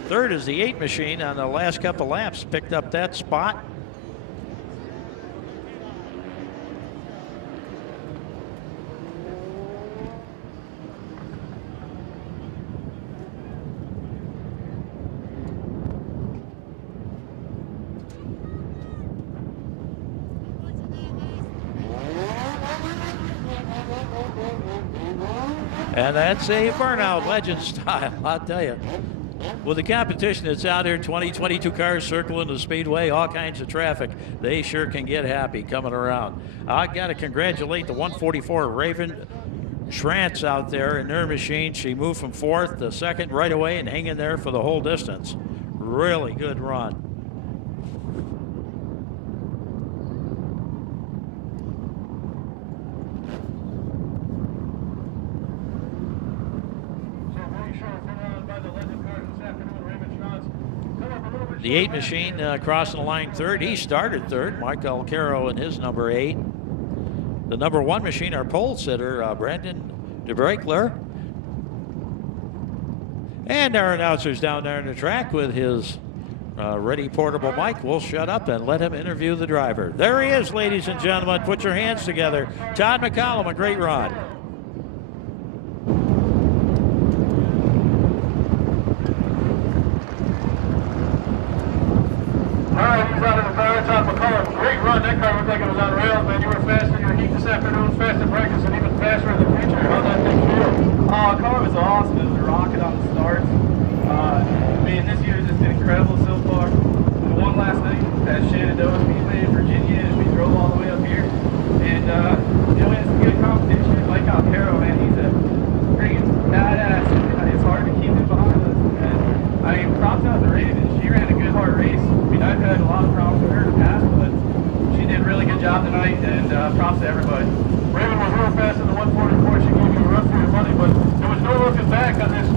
3rd is the 8 machine on the last couple laps. Picked up that spot. And that's a burnout legend style, I'll tell you. With the competition that's out here, 22 cars circling the speedway, all kinds of traffic, they sure can get happy coming around. I got to congratulate the 144 Raven Schrantz out there in their machine. She moved from 4th to 2nd right away and hanging there for the whole distance. Really good run. The 8 machine crossing the line 3rd. He started 3rd. Mike Alcaro in his number 8. The number 1 machine, our pole sitter, Brandon DeBreckler. And our announcer's down there on the track with his ready portable mic. We'll shut up and let him interview the driver. There he is, ladies and gentlemen. Put your hands together. Todd McCullum, a great run. All right, he's out of the car. Todd McCullum, great run. That car looked like it was on rails, man. You were fast in your heat this afternoon, fast in practice, and even faster in the future. How'd that thing feel? Car was awesome. It was a rocket on the starts. This year's just been incredible so far. We won last night at Shenandoah Speedway in Virginia, and we drove all the way up here. And, we had some good competition. Mike Alcaro, man, he's a freaking badass. It's hard to keep him behind us. And, props out to Raven. She ran a good, hard race. I've had a lot of problems with her in the past, but she did a really good job tonight, and props to everybody. Raven was real fast in the 144. She gave you a run for your money, but there was no looking back on this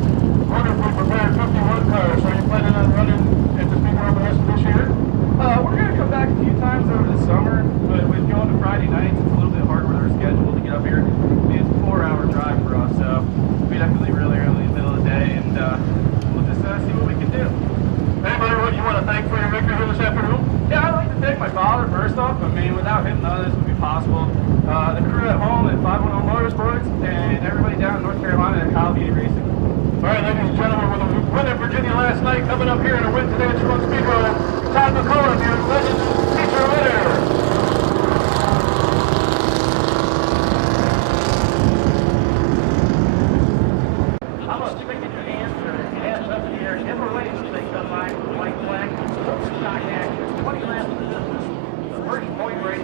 wonderfully prepared 51 car. So are you planning on running at the Speedrome the rest of this year? We're going to come back a few times over the summer, but with going to Friday nights, it's a little bit hard with our schedule to get up here. It's a 4-hour drive for us, so we have to leave really early in the middle of the day, and we'll just see what we can do. Anybody you want to thank for your victory here this afternoon? Yeah, I'd like to thank my father first off. Without him, none of this would be possible. The crew at home at 510 Motorsports, and everybody down in North Carolina at Kyle Beauty Racing. All right, ladies and gentlemen, with a win in Virginia last night, coming up here in a win today at Chemung Speedrome, Todd McCullum, your legend feature winner. How about sticking your hands up in the air, never wait until they come by with the white flag, stock action, 20 laps of the distance. The first point race,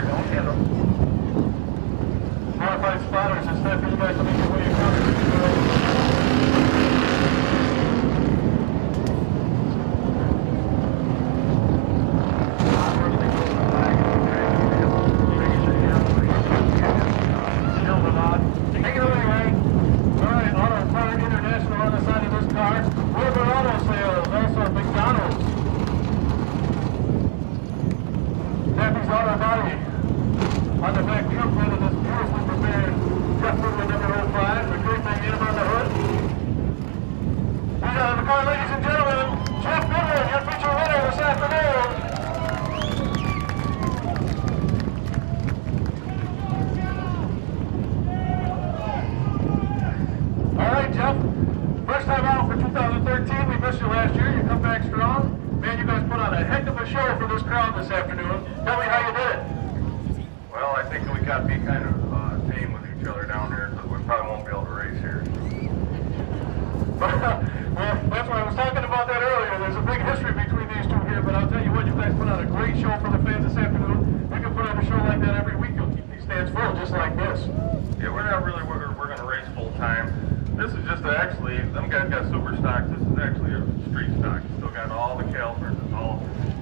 hurt, don't hit him. Modified spotters, it's time for you guys to make your way across the field. Take it away, Ray. All right, Auto Park International on the side of this car. Wilbur Auto Sales, also McDonald's. Daffy's Auto Body. On the back trunk lid of this beautifully prepared Jeff Goodwin number 05. The great thing in about the hood. He's out of the car, ladies and gentlemen. Jeff Goodwin, your feature winner this afternoon. All right, Jeff. First time out for 2013. We missed you last year. You come back strong. Man, you guys put on a heck of a show for this crowd this afternoon. Tell me how you did it. Well, I think we got to be kind of tame with each other down here because we probably won't be able to race here. Well, that's why I was talking about that earlier. There's a big history between these two here, but I'll tell you what, you guys put on a great show for the fans this afternoon. We can put on a show like that every week. You'll keep these stands full just like this. Yeah, we're not really we're going to race full time. This is just actually, them guys got super stocks. This is actually a street stock. It's still got all the calipers.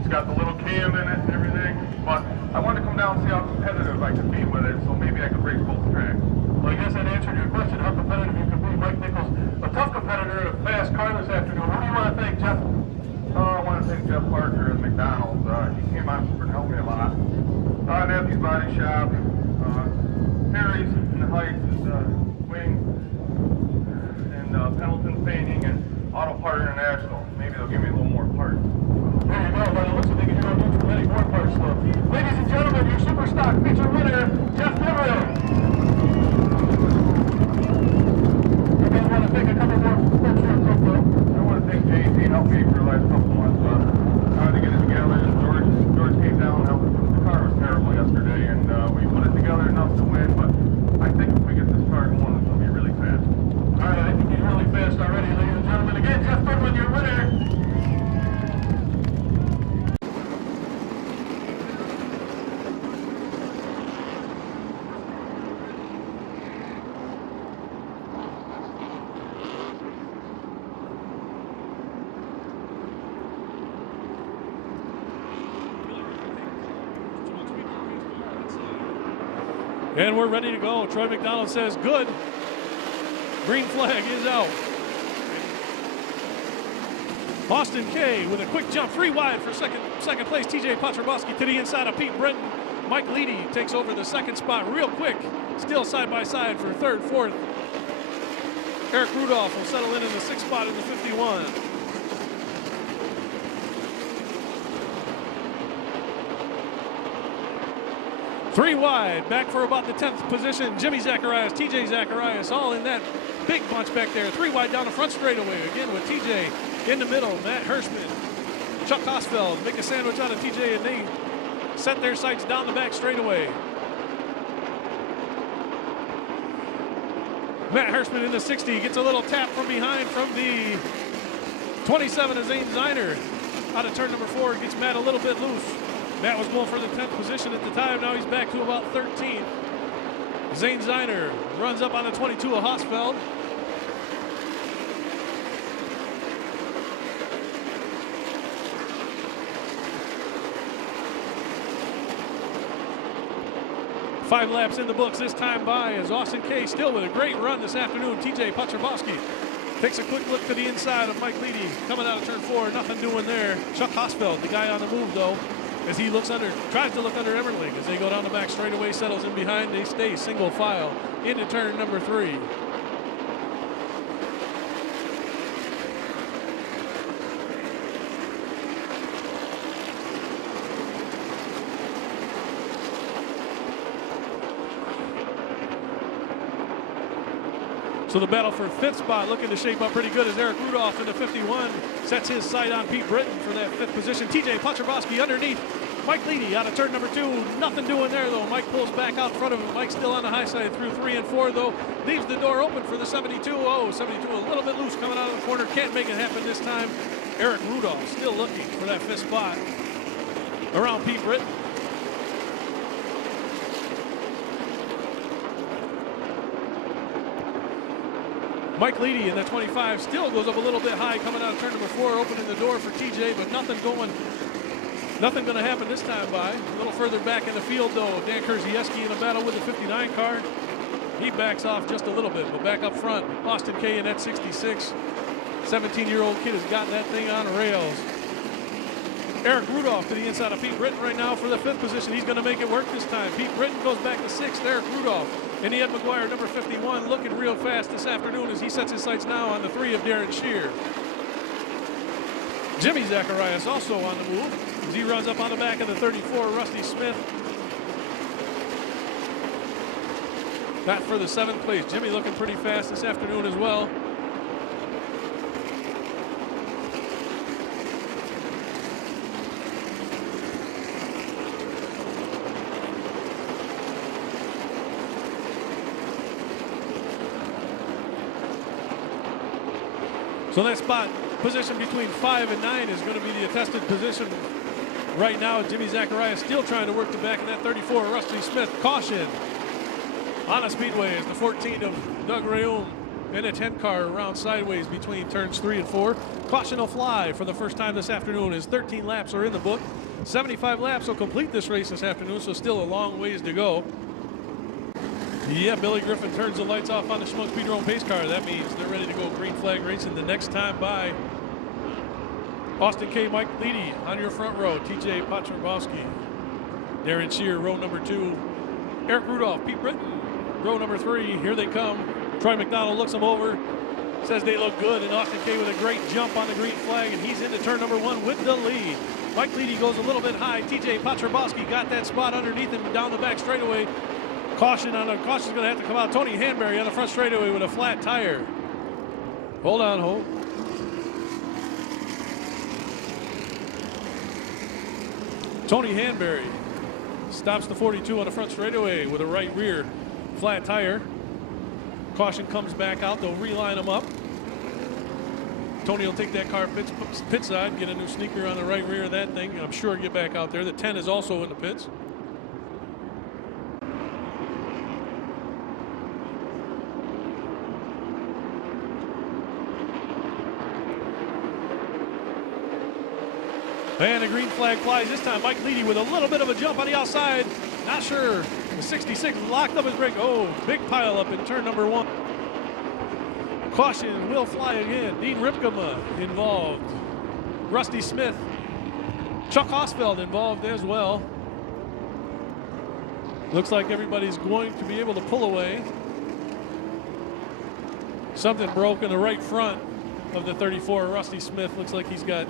It's got the little cam in it and everything. But I wanted to come down and see how competitive I could be with it, so maybe I could race both tracks. Well, I guess that answered your question, how competitive you can be. Mike Nichols, a tough competitor in a fast car this afternoon. Who do you want to thank, Jeff? Oh, I want to thank Jeff Parker at McDonald's. He came out and helped me a lot. Nephews Body Shop, Harry's in the Heights is Wing, and Pendleton Painting and Auto Part International. Maybe they'll give me a little more parts. There you go. By the looks of it, you don't need too many more parts, though. Ladies and gentlemen, your super stock feature winner, Jeff Goodwin. You guys want to thank a couple more folks real quick, though? I want to thank JT. He helped me for the last couple months. Trying to get it together. George came down and helped. The car was terrible yesterday, and we put it together enough to win. But I think if we get this car going, it's going to be really fast. All right, I think he's really fast already, ladies and gentlemen. Again, Jeff Goodwin, your winner. And we're ready to go. Troy McDonald says good. Green flag is out. Austin K with a quick jump, 3 wide for second place. TJ Potrabowski to the inside of Pete Britton. Mike Leedy takes over the second spot real quick. Still side by side for third, fourth. Eric Rudolph will settle in the 6th spot in the 51. Three wide, back for about the 10th position. Jimmy Zacharias, TJ Zacharias, all in that big bunch back there. 3 wide down the front straightaway. Again with TJ in the middle. Matt Hirschman, Chuck Hosfeld make a sandwich out of TJ, and they set their sights down the back straightaway. Matt Hirschman in the 60 gets a little tap from behind from the 27 of Zane Ziner. Out of turn number 4, gets Matt a little bit loose. Matt was going for the 10th position at the time. Now he's back to about 13th. Zane Ziner runs up on the 22 of Hosfeld. Five laps in the books this time by as Austin K still with a great run this afternoon. TJ Potrabowski takes a quick look to the inside of Mike Leedy coming out of turn 4. Nothing doing there. Chuck Hosfeld, the guy on the move though, as he tries to look under Emmerling as they go down the back straightaway, settles in behind. They stay single file into turn number 3. So the battle for 5th spot looking to shape up pretty good as Eric Rudolph in the 51 sets his sight on Pete Britton for that 5th position. TJ Potrabowski underneath Mike Leedy out of turn number 2. Nothing doing there though. Mike pulls back out in front of him. Mike still on the high side through 3 and 4 though. Leaves the door open for the 72. Oh, 72 a little bit loose coming out of the corner. Can't make it happen this time. Eric Rudolph still looking for that 5th spot around Pete Britton. Mike Leedy in that 25 still goes up a little bit high coming out of turn number 4, opening the door for TJ, but nothing going to happen this time by. A little further back in the field, though, Dan Kersieski in a battle with the 59 car. He backs off just a little bit, but back up front, Austin K in that 66. 17-year-old kid has gotten that thing on rails. Eric Rudolph to the inside of Pete Britton right now for the 5th position. He's going to make it work this time. Pete Britton goes back to 6th. Eric Rudolph and Ed McGuire, number 51, looking real fast this afternoon as he sets his sights now on the 3 of Darren Shear. Jimmy Zacharias also on the move as he runs up on the back of the 34, Rusty Smith. That for the 7th place. Jimmy looking pretty fast this afternoon as well. So that spot position between 5 and 9 is going to be the attested position right now. Jimmy Zacharias still trying to work the back of that 34, Rusty Smith. Caution on a speedway is the 14 of Doug Rayum in a 10 car around sideways between turns 3 and 4. Caution will fly for the first time this afternoon as 13 laps are in the book. 75 laps will complete this race this afternoon, so still a long ways to go. Yeah, Billy Griffin turns the lights off on the Chemung Speedrome pace car. That means they're ready to go green flag racing the next time by. Austin K, Mike Leedy on your front row. TJ Patrabowski. Darren Shear, row number 2. Eric Rudolph, Pete Britton, row number 3. Here they come. Troy McDonald looks them over, says they look good, and Austin K with a great jump on the green flag, and he's into turn number 1 with the lead. Mike Leedy goes a little bit high. TJ Patrabowski got that spot underneath him down the back straightaway. Caution's going to have to come out. Tony Hanberry on the front straightaway with a flat tire. Hold on, Hope. Tony Hanberry stops the 42 on the front straightaway with a right rear flat tire. Caution comes back out. They'll reline them up. Tony will take that car pit side, get a new sneaker on the right rear of that thing. I'm sure get back out there. The 10 is also in the pits. And the green flag flies this time. Mike Leedy with a little bit of a jump on the outside. Not sure. The 66 locked up his brake. Oh, big pile up in turn number 1. Caution will fly again. Dean Ripkema involved. Rusty Smith. Chuck Hosfeld involved as well. Looks like everybody's going to be able to pull away. Something broke in the right front of the 34. Rusty Smith looks like he's got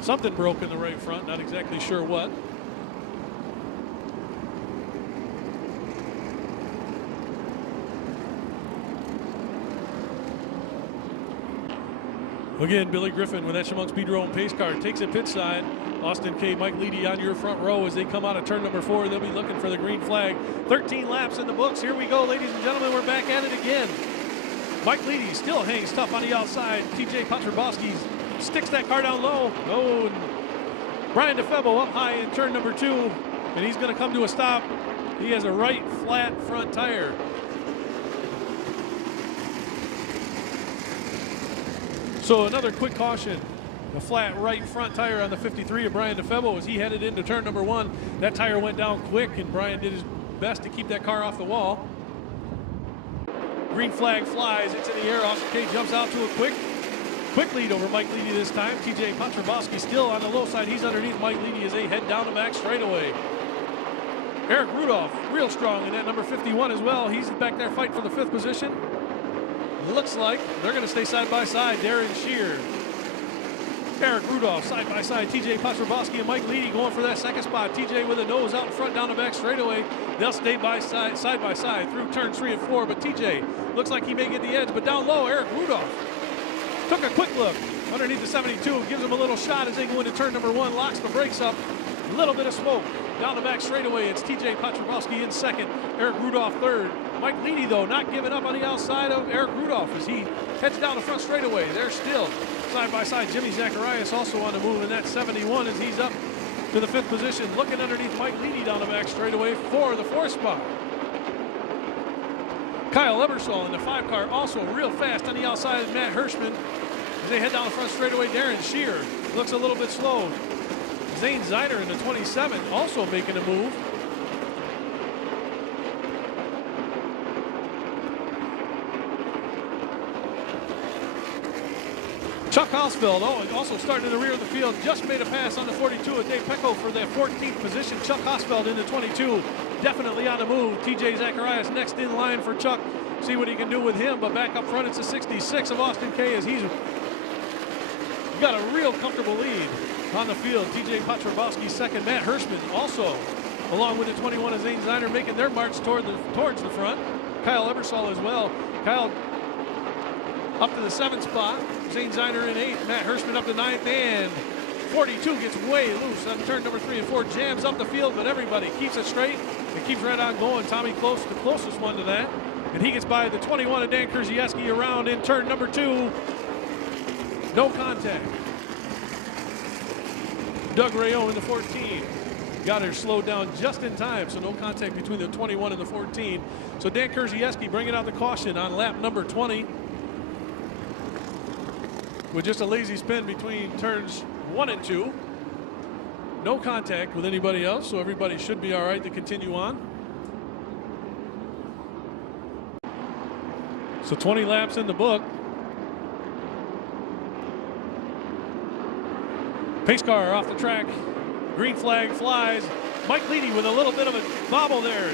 something broke in the right front, not exactly sure what. Again, Billy Griffin with that Chemung Speedrome pace car takes it pit side. Austin K, Mike Leedy on your front row as they come out of turn number 4. They'll be looking for the green flag. 13 laps in the books. Here we go, ladies and gentlemen. We're back at it again. Mike Leedy still hangs tough on the outside. TJ Patrabowski sticks that car down low. Oh, and Brian DeFebo up high in turn number 2, and he's going to come to a stop. He has a right flat front tire. So another quick caution. A flat right front tire on the 53 of Brian DeFebo as he headed into turn number 1. That tire went down quick, and Brian did his best to keep that car off the wall. Green flag flies. It's in the air. Austin K jumps out to a quick lead over Mike Leedy this time. TJ Patrabowski still on the low side. He's underneath Mike Leedy as they head down the back straightaway. Eric Rudolph, real strong in that number 51 as well. He's back there fighting for the 5th position. Looks like they're going to stay side by side. Darren Shear, Eric Rudolph side by side. TJ Patrabowski and Mike Leedy going for that 2nd spot. TJ with a nose out in front down the back straightaway. They'll stay side by side through turn 3 and 4. But TJ looks like he may get the edge. But down low, Eric Rudolph took a quick look underneath the 72, gives him a little shot as they go into turn number 1, locks the brakes up. A little bit of smoke down the back straightaway. It's TJ Patrabowski in 2nd, Eric Rudolph 3rd. Mike Leedy, though, not giving up on the outside of Eric Rudolph as he heads down the front straightaway. They're still side by side. Jimmy Zacharias also on the move in that 71 as he's up to the 5th position, looking underneath Mike Leedy down the back straightaway for the 4th spot. Kyle Ebersol in the 5 car, also real fast on the outside of Matt Hirschman. As they head down the front straightaway, Darren Shear looks a little bit slow. Zane Zeiner in the 27 also making a move. Chuck Hausfeld, also starting in the rear of the field, just made a pass on the 42 of Dave Pecco for the 14th position. Chuck Hausfeld in the 22, definitely on the move. TJ Zacharias next in line for Chuck. See what he can do with him, but back up front, it's the 66 of Austin Kay as he's got a real comfortable lead on the field. TJ Patrabowski second. Matt Hirschman also, along with the 21 of Zane Zeiner, making their march towards the front. Kyle Ebersol as well. Kyle up to the 7th spot. Zane Zeiner in 8th. Matt Hirschman up to 9th. And 42 gets way loose on turn number 3 and 4. Jams up the field, but everybody keeps it straight and keeps right on going. Tommy Close, the closest one to that. And he gets by the 21 of Dan Krzyzewski around in turn number 2. No contact. Doug Rayon in the 14. Got her slowed down just in time, so no contact between the 21 and the 14. So Dan Krzyzewski bringing out the caution on lap number 20. With just a lazy spin between turns 1 and 2. No contact with anybody else, so everybody should be all right to continue on. So 20 laps in the book. Pace car off the track. Green flag flies. Mike Leedy with a little bit of a bobble there.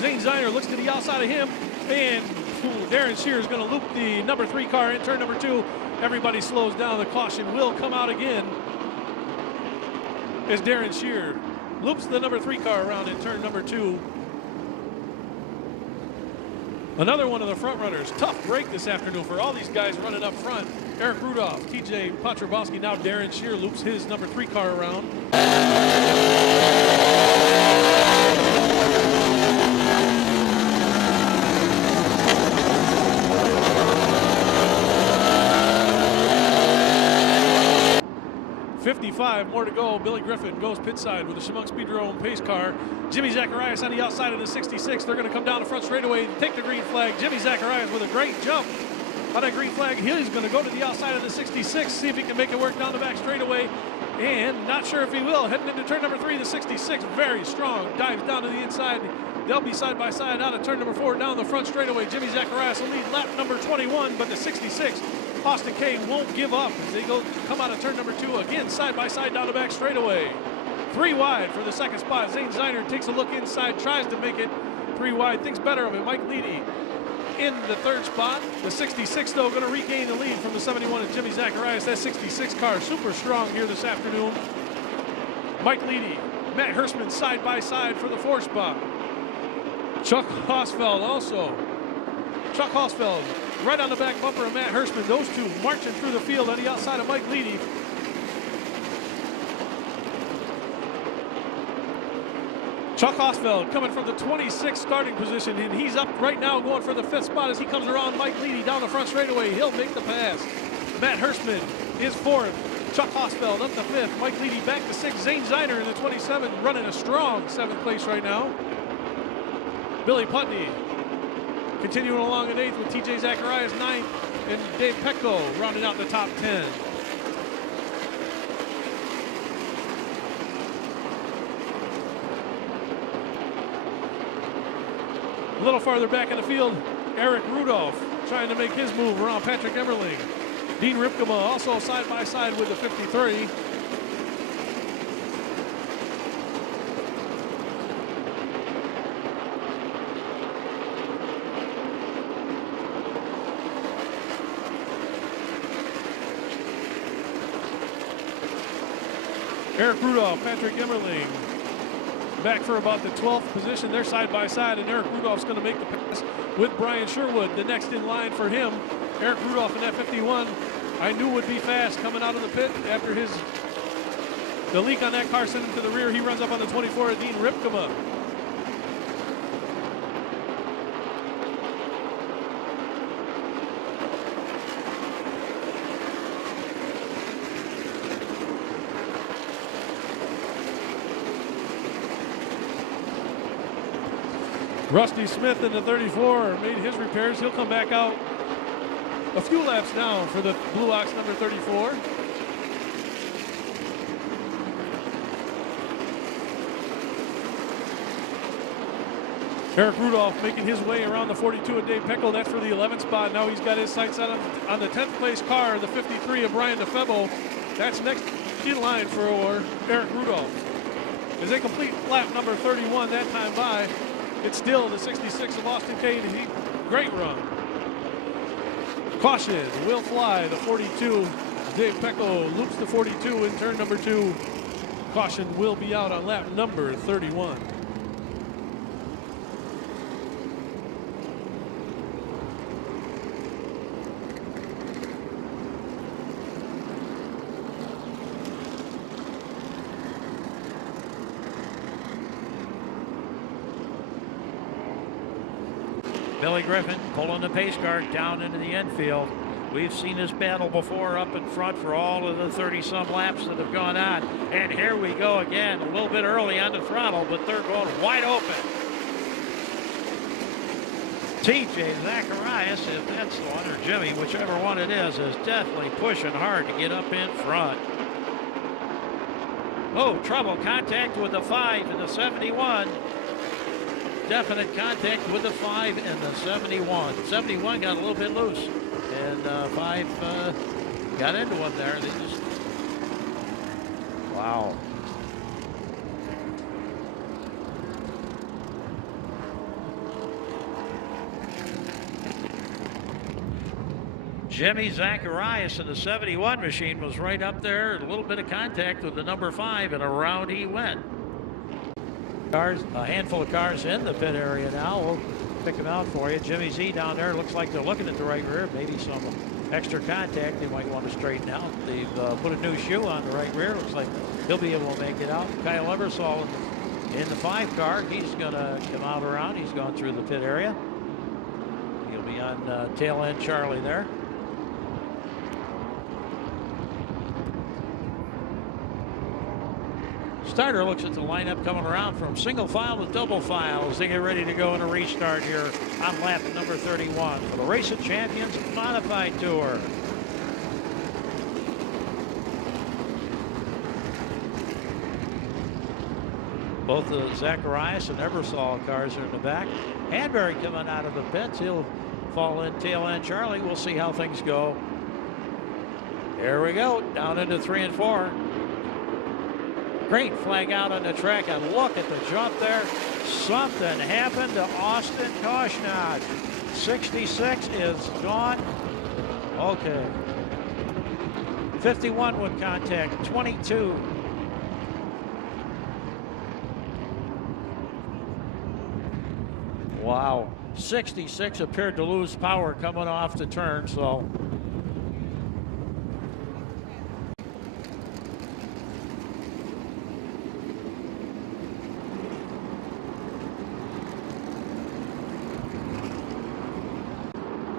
Zane Zeiner looks to the outside of him, and Darren Shear is going to loop the number 3 car in turn number 2. Everybody slows down. The caution will come out again as Darren Shear loops the number 3 car around in turn number 2. Another one of the front runners. Tough break this afternoon for all these guys running up front. Eric Rudolph, TJ Patrabowski, now Darren Shear loops his number 3 car around. 55 more to go. Billy Griffin goes pit side with the Chemung Speedrome pace car. Jimmy Zacharias on the outside of the 66. They're going to come down the front straightaway and take the green flag. Jimmy Zacharias with a great jump on that green flag. He's going to go to the outside of the 66, see if he can make it work down the back straightaway. And not sure if he will. Heading into turn number 3, the 66, very strong. Dives down to the inside. They'll be side by side out of turn number 4 down the front straightaway. Jimmy Zacharias will lead lap number 21, but the 66, Austin Kay, won't give up as they come out of turn number 2 again, side by side down the back straightaway. 3 wide for the second spot. Zane Zeiner takes a look inside, tries to make it 3 wide, thinks better of it. Mike Leedy in the 3rd spot. The 66, though, going to regain the lead from the 71 of Jimmy Zacharias. That 66 car super strong here this afternoon. Mike Leedy, Matt Hirschman side by side for the 4th spot. Chuck Hausfeld also. Chuck Hausfeld right on the back bumper of Matt Hirschman. Those two marching through the field on the outside of Mike Leedy. Chuck Hausfeld coming from the 26th starting position, and he's up right now going for the 5th spot as he comes around Mike Leedy down the front straightaway. He'll make the pass. Matt Hirschman is 4th. Chuck Hausfeld up to 5th. Mike Leedy back to 6th. Zane Zeiner in the 27 running a strong 7th place right now. Billy Putney continuing along in 8th with TJ Zacharias 9th and Dave Pecco rounding out the top 10. A little farther back in the field, Eric Rudolph trying to make his move around Patrick Emmerling. Dean Ripkema also side by side with the 53. Eric Rudolph, Patrick Emmerling back for about the 12th position. They're side by side, and Eric Rudolph's going to make the pass with Brian Sherwood, the next in line for him. Eric Rudolph in that 51, I knew would be fast coming out of the pit after the leak on that car sent him to the rear. He runs up on the 24 of Dean Ripkema. Rusty Smith in the 34 made his repairs. He'll come back out a few laps down for the Blue Ox number 34. Eric Rudolph making his way around the 42 of Dave Peckel. That's for the 11th spot. Now he's got his sights set on the 10th place car, the 53 of Brian DeFebo. That's next in line for Eric Rudolph. As they complete lap number 31 that time by, it's still the 66 of Austin Cade. Great run. Caution will fly. The 42, Dave Peckel loops the 42 in turn number 2. Caution will be out on lap number 31. Billy Griffin pulling the pace car down into the infield. We've seen this battle before up in front for all of the 30-some laps that have gone on. And here we go again, a little bit early on the throttle, but they're going wide open. TJ Zacharias, if that's the one, or Jimmy, whichever one it is definitely pushing hard to get up in front. Oh, trouble, contact with the 5 and the 71. Definite contact with the 5 and the 71. 71 got a little bit loose, and 5 got into one there. They just, wow. Jimmy Zacharias in the 71 machine was right up there. A little bit of contact with the number 5, and around he went. Cars, a handful of cars in the pit area now. We'll pick them out for you. Jimmy Z down there looks like they're looking at the right rear. Maybe some extra contact they might want to straighten out. They've put a new shoe on the right rear. Looks like he'll be able to make it out. Kyle Eversole in the 5 car. He's going to come out around. He's gone through the pit area. He'll be on tail end Charlie there. Starter looks at the lineup coming around from single file to double file as they get ready to go in a restart here on lap number 31 for the Race of Champions Modified Tour. Both the Zacharias and Eversole cars are in the back. Hanbury coming out of the pits. He'll fall in tail end Charlie. We'll see how things go. Here we go, down into 3 and 4. Great flag out on the track, and look at the jump there. Something happened to Austin Koshnod. 66 is gone. Okay. 51 with contact, 22. Wow. 66 appeared to lose power coming off the turn, so.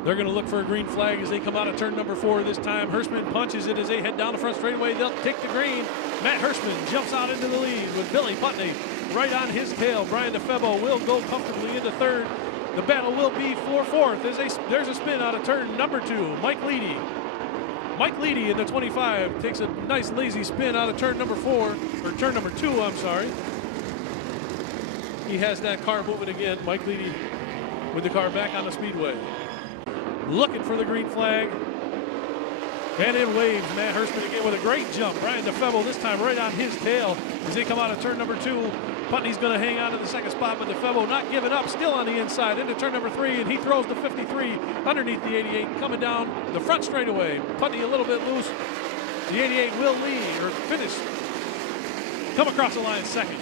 They're going to look for a green flag as they come out of turn number 4 this time. Hirschman punches it as they head down the front straightaway. They'll take the green. Matt Hirschman jumps out into the lead with Billy Putney right on his tail. Brian DeFebo will go comfortably into 3rd. The battle will be for 4th as there's a spin out of turn number 2. Mike Leedy. Mike Leedy in the 25 takes a nice lazy spin out of turn number 4, or turn number 2, I'm sorry. He has that car moving again. Mike Leedy with the car back on the speedway. Looking for the green flag. And it waves. Matt Hirschman again with a great jump. Brian DeFebo this time right on his tail as they come out of turn number 2. Putney's going to hang on to the 2nd spot, but DeFebo not giving up, still on the inside into turn number 3, and he throws the 53 underneath the 88 coming down the front straightaway. Putney a little bit loose. The 88 will lead or finish. Come across the line 2nd.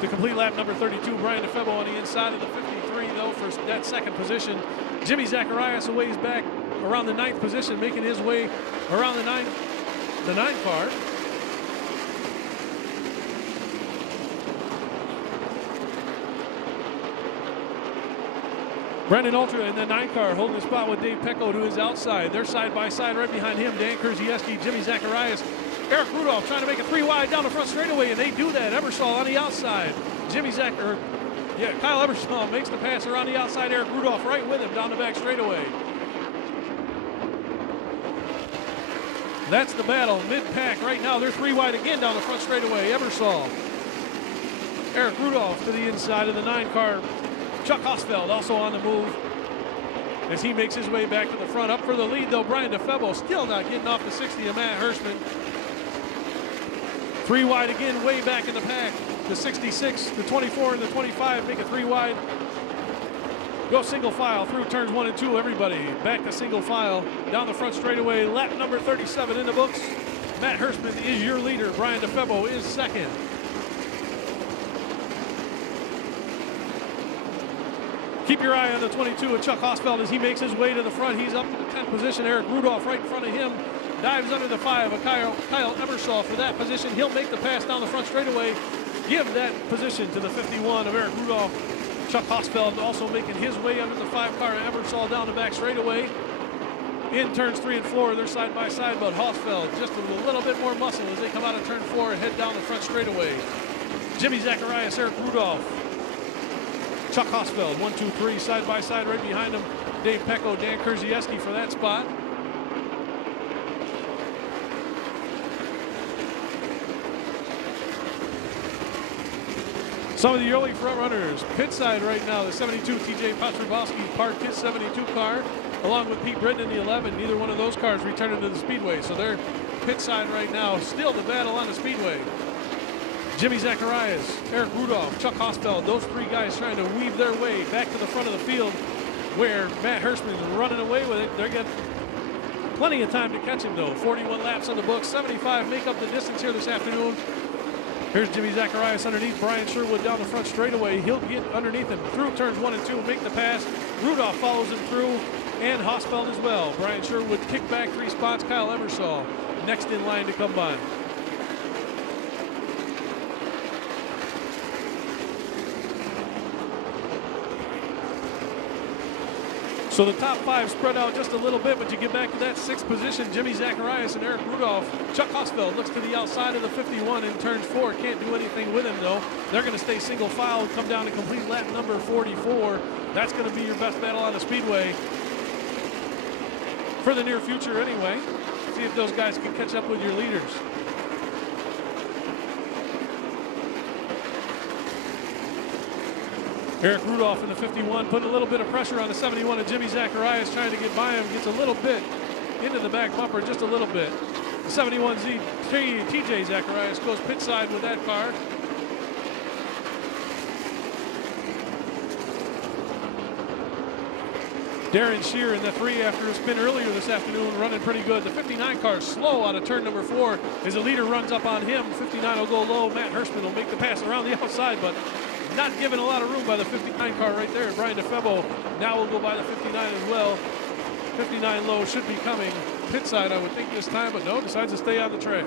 To complete lap number 32, Brian DeFebo on the inside of the 53 though for that 2nd position. Jimmy Zacharias a ways back around the 9th position, making his way around the 9 car. Brendan Ultra in the 9 car holding the spot with Dave Pecco to his outside. They're side by side right behind him. Dan Kurzieski, Jimmy Zacharias, Eric Rudolph trying to make a 3 wide down the front straightaway, and they do that. Eversole on the outside. Yeah, Kyle Ebersol makes the pass around the outside. Eric Rudolph right with him down the back straightaway. That's the battle. Mid-pack right now. They're 3 wide again down the front straightaway. Ebersol. Eric Rudolph to the inside of the 9 car. Chuck Hosfeld also on the move as he makes his way back to the front. Up for the lead, though, Brian DeFebo still not getting off the 60 of Matt Hirschman. 3 wide again, way back in the pack. The 66, the 24, and the 25 make it 3 wide. Go single file through turns 1 and 2. Everybody back to single file down the front straightaway. Lap number 37 in the books. Matt Hirschman is your leader. Brian DeFebo is second. Keep your eye on the 22 of Chuck Hosfeld as he makes his way to the front. He's up in the 10th position. Eric Rudolph right in front of him. Dives under the 5 of Kyle Ebersol for that position. He'll make the pass down the front straightaway. Give that position to the 51 of Eric Rudolph. Chuck Hosfeld also making his way under the 5 car of Ebersol down the back straightaway. In turns 3 and 4, they're side by side, but Hosfeld just with a little bit more muscle as they come out of turn 4 and head down the front straightaway. Jimmy Zacharias, Eric Rudolph, Chuck Hosfeld, 1, 2, 3, side by side right behind him. Dave Pecco, Dan Kurzieski for that spot. Some of the early front runners, pit side right now, the 72 TJ Pastrobowski parked his 72 car along with Pete Britton in the 11. Neither one of those cars returned to the speedway, so they're pit side right now. Still the battle on the speedway. Jimmy Zacharias, Eric Rudolph, Chuck Hosfeld, those 3 guys trying to weave their way back to the front of the field where Matt Hirschman is running away with it. They're getting plenty of time to catch him though. 41 laps on the books, 75 make up the distance here this afternoon. Here's Jimmy Zacharias underneath Brian Sherwood down the front straightaway. He'll get underneath him through turns 1 and 2, make the pass. Rudolph follows him through, and Hosfeld as well. Brian Sherwood kick back 3 spots. Kyle Ebersol next in line to come by. So the top 5 spread out just a little bit, but you get back to that 6th position. Jimmy Zacharias and Eric Rudolph. Chuck Hosfeld looks to the outside of the 51 in turn 4. Can't do anything with him though. They're going to stay single file, come down to complete lap number 44. That's going to be your best battle on the speedway for the near future anyway. See if those guys can catch up with your leaders. Eric Rudolph in the 51 putting a little bit of pressure on the 71 of Jimmy Zacharias, trying to get by him. Gets a little bit into the back bumper, just a little bit. The 71Z TJ Zacharias goes pit side with that car. Darren Shear in the 3 after a spin earlier this afternoon, running pretty good. The 59 car slow out of turn number 4 as the leader runs up on him. 59 will go low. Matt Hirschman will make the pass around the outside, but not given a lot of room by the 59 car right there. Brian DeFebo now will go by the 59 as well. 59 low should be coming pit side, I would think this time, but no, decides to stay on the track.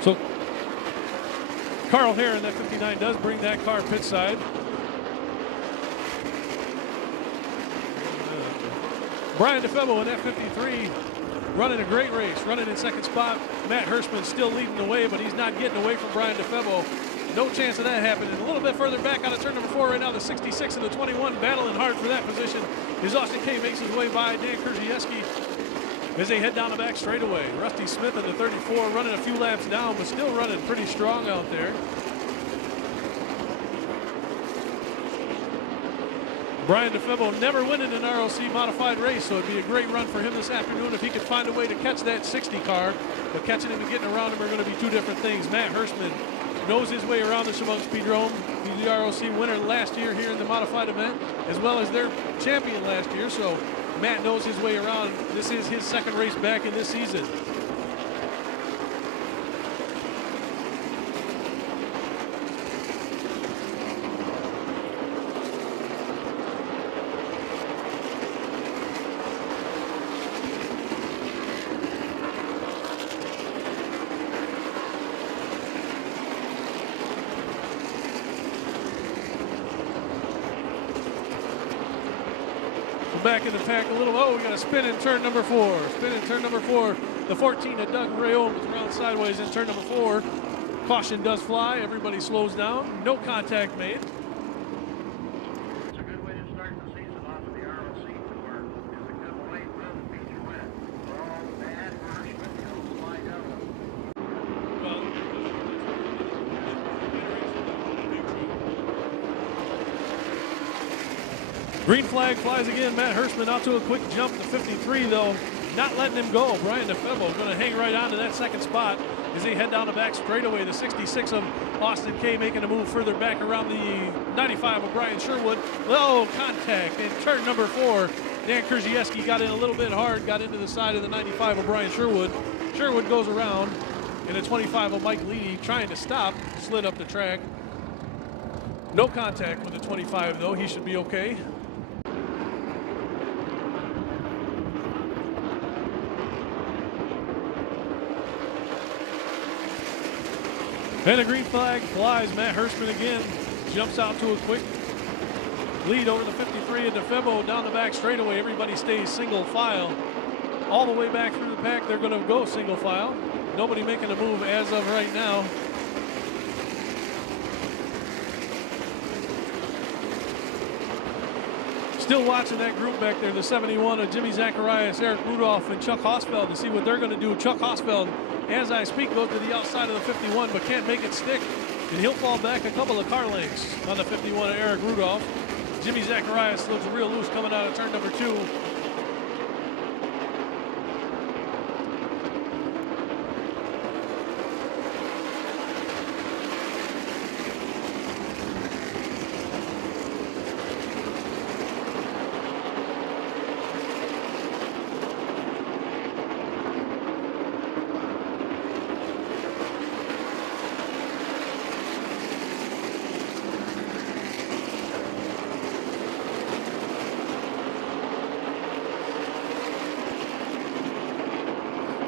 So Carl Hare in that 59 does bring that car pit side. Brian DeFebo in that 53 running a great race, running in 2nd spot. Matt Hirschman still leading the way, but he's not getting away from Brian DeFebo. No chance of that happening. A little bit further back out of turn number 4 right now, the 66 and the 21 battling hard for that position. As Austin K makes his way by Dan Kurzieski as they head down the back straightaway. Rusty Smith in the 34 running a few laps down, but still running pretty strong out there. Brian DeFebo never winning an ROC modified race, so it'd be a great run for him this afternoon if he could find a way to catch that 60 car. But catching him and getting around him are going to be 2 different things. Matt Hirschman knows his way around the Chemung Speedrome. He's the ROC winner last year here in the modified event, as well as their champion last year. So Matt knows his way around. This is his 2nd race back in this season. back in the pack a little. Oh, we got a spin in turn number 4. Spin in turn number 4. The 14 of Doug Rayon was around sideways in turn number 4. Caution does fly. Everybody slows down. No contact made. It's a good way to start the season off of the ROC Tour. It's a good way for the feature win. For all the bad punishment, you'll slide out of it. Green flag flies again. Matt Hirschman out to a quick jump. The 53, though, not letting him go. Brian DeFebo going to hang right on to that second spot as they head down the back straightaway. The 66 of Austin K making a move further back around the 95 of Brian Sherwood. Low contact in turn number 4. Dan Krzyzewski got in a little bit hard, got into the side of the 95 of Brian Sherwood. Sherwood goes around, and the 25 of Mike Leedy trying to stop, slid up the track. No contact with the 25, though. He should be okay. And a green flag flies. Matt Hirschman again jumps out to a quick lead over the 53 of DeFebo down the back straightaway. Everybody stays single file. All the way back through the pack, they're going to go single file. Nobody making a move as of right now. Still watching that group back there, the 71 of Jimmy Zacharias, Eric Rudolph, and Chuck Hosfeld to see what they're going to do. Chuck Hosfeld, as I speak, goes to the outside of the 51, but can't make it stick. And he'll fall back a couple of car lengths on the 51 of Eric Rudolph. Jimmy Zacharias looks real loose coming out of turn number 2.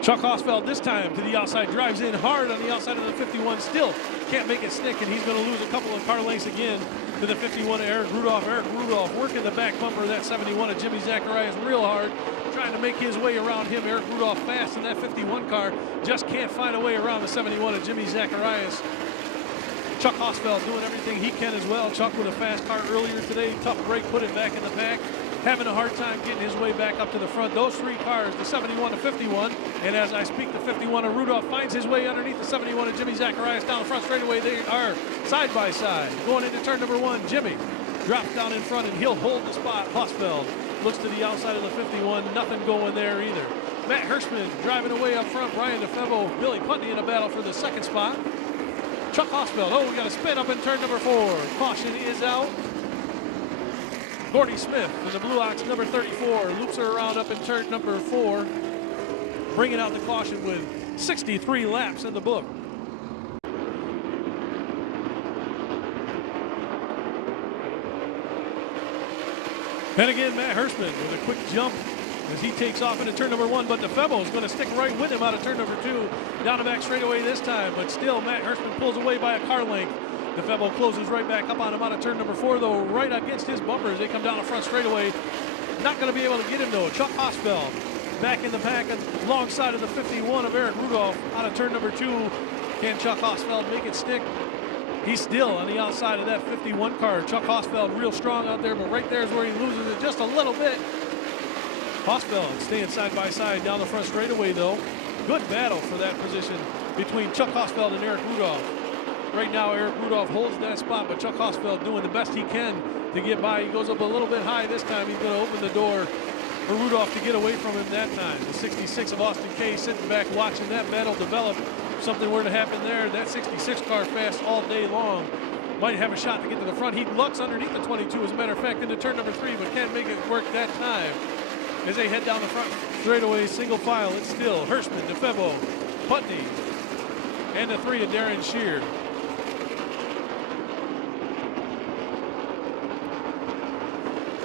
Chuck Hosfeld this time to the outside, drives in hard on the outside of the 51, still can't make it stick, and he's going to lose a couple of car lengths again to the 51 of Eric Rudolph. Eric Rudolph working the back bumper of that 71 of Jimmy Zacharias real hard, trying to make his way around him. Eric Rudolph fast in that 51 car, just can't find a way around the 71 of Jimmy Zacharias. Chuck Hosfeld doing everything he can as well. Chuck with a fast car earlier today, tough break, put it back in the pack. Having a hard time getting his way back up to the front. Those 3 cars, the 71 to 51, and as I speak, the 51 of Rudolph finds his way underneath the 71 of Jimmy Zacharias down the front straightaway. They are side by side. Going into turn number 1, Jimmy drops down in front, and he'll hold the spot. Hosfeld looks to the outside of the 51. Nothing going there either. Matt Hirschman driving away up front. Brian DeFebo, Billy Putney in a battle for the second spot. Chuck Hosfeld, oh, we got a spin up in turn number 4. Caution is out. Gordy Smith in the Blue Ox number 34 loops her around up in turn number 4, bringing out the caution with 63 laps in the book. And again, Matt Hirschman with a quick jump as he takes off into turn number 1, but DeFebo is going to stick right with him out of turn number 2, down the back straightaway this time, but still Matt Hirschman pulls away by a car length. DeFebo closes right back up on him out of turn number 4, though, right against his bumper as they come down the front straightaway. Not going to be able to get him, though. Chuck Hosfeld back in the pack alongside of the 51 of Eric Rudolph out of turn number 2. Can Chuck Hosfeld make it stick? He's still on the outside of that 51 car. Chuck Hosfeld real strong out there, but right there is where he loses it just a little bit. Hosfeld staying side by side down the front straightaway, though. Good battle for that position between Chuck Hosfeld and Eric Rudolph. Right now, Eric Rudolph holds that spot, but Chuck Hosfeld doing the best he can to get by. He goes up a little bit high this time. He's going to open the door for Rudolph to get away from him that time. The 66 of Austin K sitting back watching that battle develop. If something were to happen there, that 66 car fast all day long. Might have a shot to get to the front. He lucks underneath the 22, as a matter of fact, into turn number 3, but can't make it work that time. As they head down the front straightaway, single file, it's still Hirschman, DeFebo, Putney, and the 3 of Darren Shear.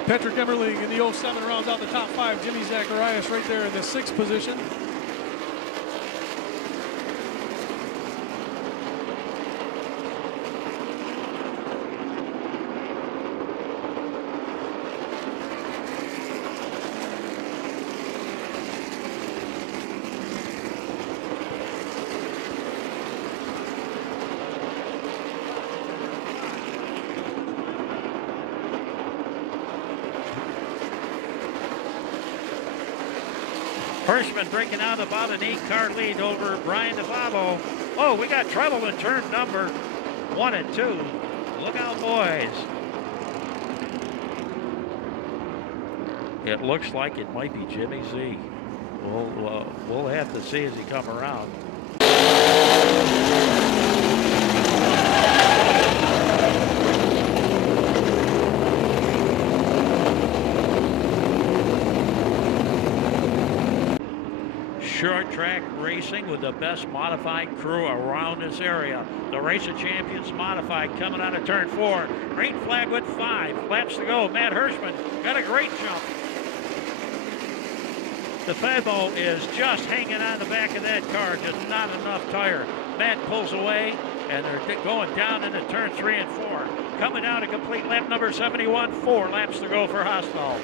Patrick Emmerling in the 07 rounds out the top 5. Jimmy Zacharias right there in the 6th position. Hirschman breaking out about an 8-car lead over Brian DeFavo. Oh, we got trouble in turn number 1 and 2. Look out, boys. It looks like it might be Jimmy Z. We'll have to see as he come around. Short track racing with the best modified crew around this area. The Race of Champions modified coming out of turn 4. Green flag with 5 laps to go. Matt Hirschman got a great jump. DeFavo is just hanging on the back of that car, just not enough tire. Matt pulls away, and they're going down into turn 3 and 4. Coming out to complete lap number 71, 4 laps to go for Hosfeld.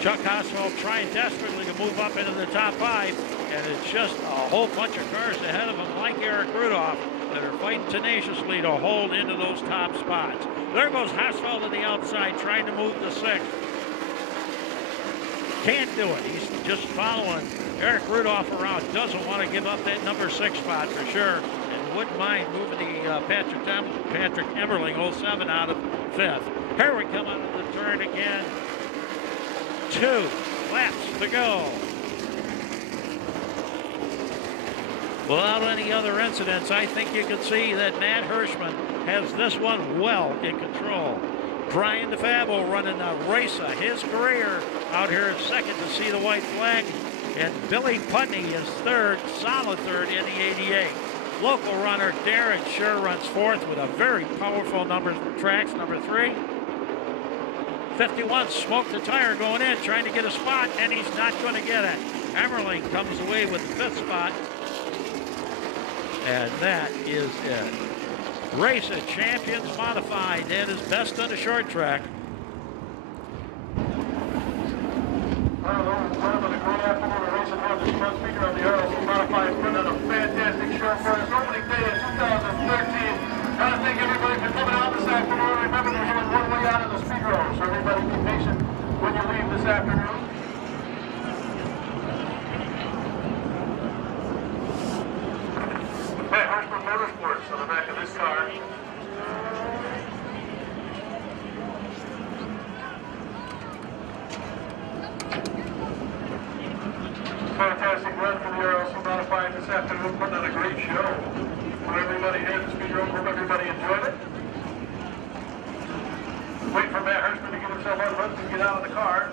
Chuck Hosfeld trying desperately to move up into the top 5, and it's just a whole bunch of cars ahead of him, like Eric Rudolph, that are fighting tenaciously to hold into those top spots. There goes Hosfeld to the outside, trying to move to 6th. Can't do it. He's just following Eric Rudolph around. Doesn't want to give up that number 6 spot for sure, and wouldn't mind moving the Patrick Emberling 07 out of 5th. Here we come out of the turn again. 2 laps to go. Without any other incidents, I think you can see that Matt Hirschman has this one well in control. Brian DeFavo running the race of his career out here in second to see the white flag. And Billy Putney is third, solid third in the 88. Local runner Darren Sure runs fourth with a very powerful number for tracks, number 3. 51 smoked the tire going in, trying to get a spot, and he's not going to get it. Emmerling comes away with the 5th spot. And that is it. Race of Champions modified at his best on the short track. Well, gentlemen, a great afternoon of racing here at the Chemung Speedrome. The RLC Modified put on a fantastic show for us. Opening day in 2013. I want to thank everybody for coming out this afternoon. Remember, there's only one way out of the Speedrome, so everybody be patient when you leave this afternoon. Matt Hirschman Motorsports on the back of this car. Fantastic run for the RLC Modified this afternoon, putting on a great show for everybody here at the Speedrome. Hope everybody enjoyed it. Wait for Matt Hirschman to get himself unhooked and get out of the car.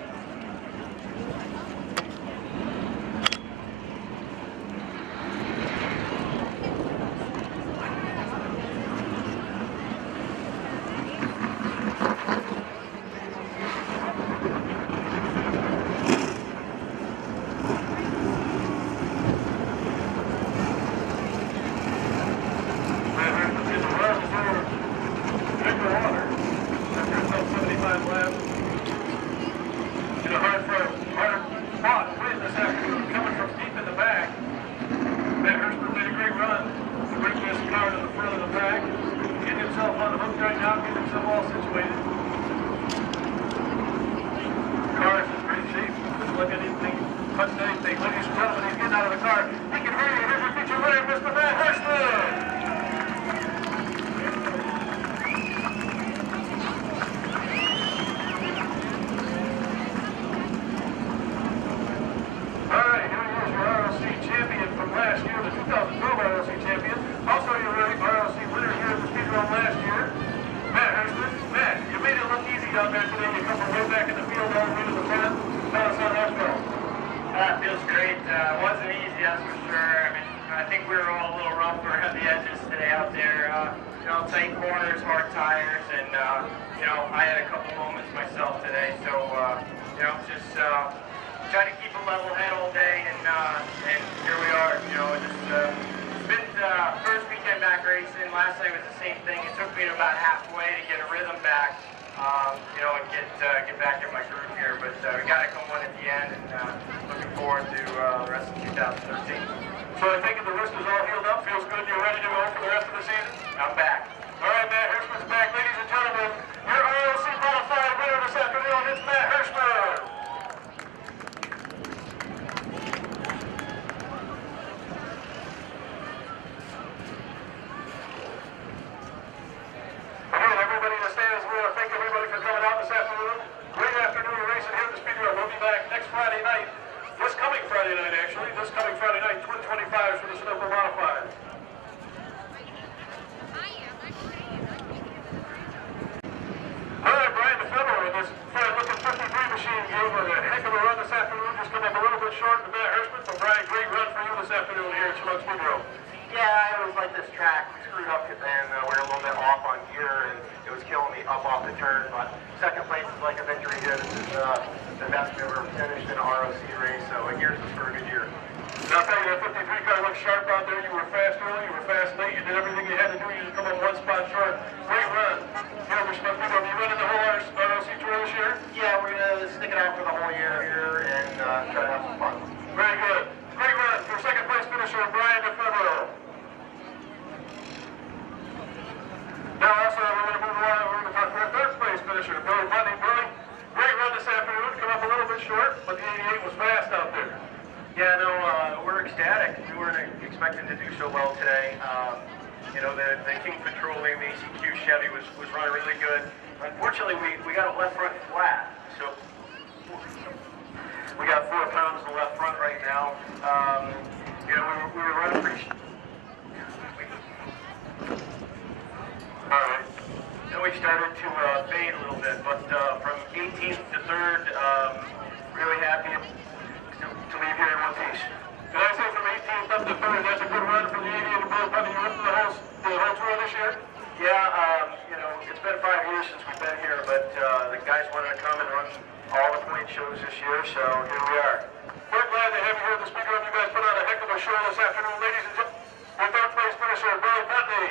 like this track. We screwed up and we were a little bit off on gear, and it was killing me up off the turn. But second place is like a victory here. This is the best we ever finished in a ROC race, so it gears us for a good year. Now, I'll tell you, that 53 car looked sharp out there. You were fast early, you were fast late, you did everything you had to do. You just come up one spot short. Great run. You know, we're supposed to be running the whole ROC Tour this year? Yeah, we're going to stick it out for the whole year here and try to have some fun. Very good. Great run for second place finisher, Brian DeFebvre. Now, also, we're going to move on. We're going to talk to our third place finisher, Billy Bundy. Billy, great run this afternoon. Come up a little bit short, but the 88 was fast out there. Yeah, no, we're ecstatic. We weren't expecting to do so well today. You know, the King Petroleum ACQ Chevy was running really good. Unfortunately, we got a left front flat, so we got 4 pounds in the left front right now. You know, we were running pretty. All right. Then we started to fade a little bit, but from 18th to 3rd, really happy to leave here in one piece. Did I say from 18th up to 3rd, that's a good run for the 88 and Billy Bundy? You won the whole tour this year? Yeah, you know, it's been 5 years since we've been here, but the guys wanted to come and run all the point shows this year, so here we are. We're glad to have you here at the Speedrome. You guys put on a heck of a show this afternoon, ladies and gentlemen. Your third place finisher, Billy Bundy.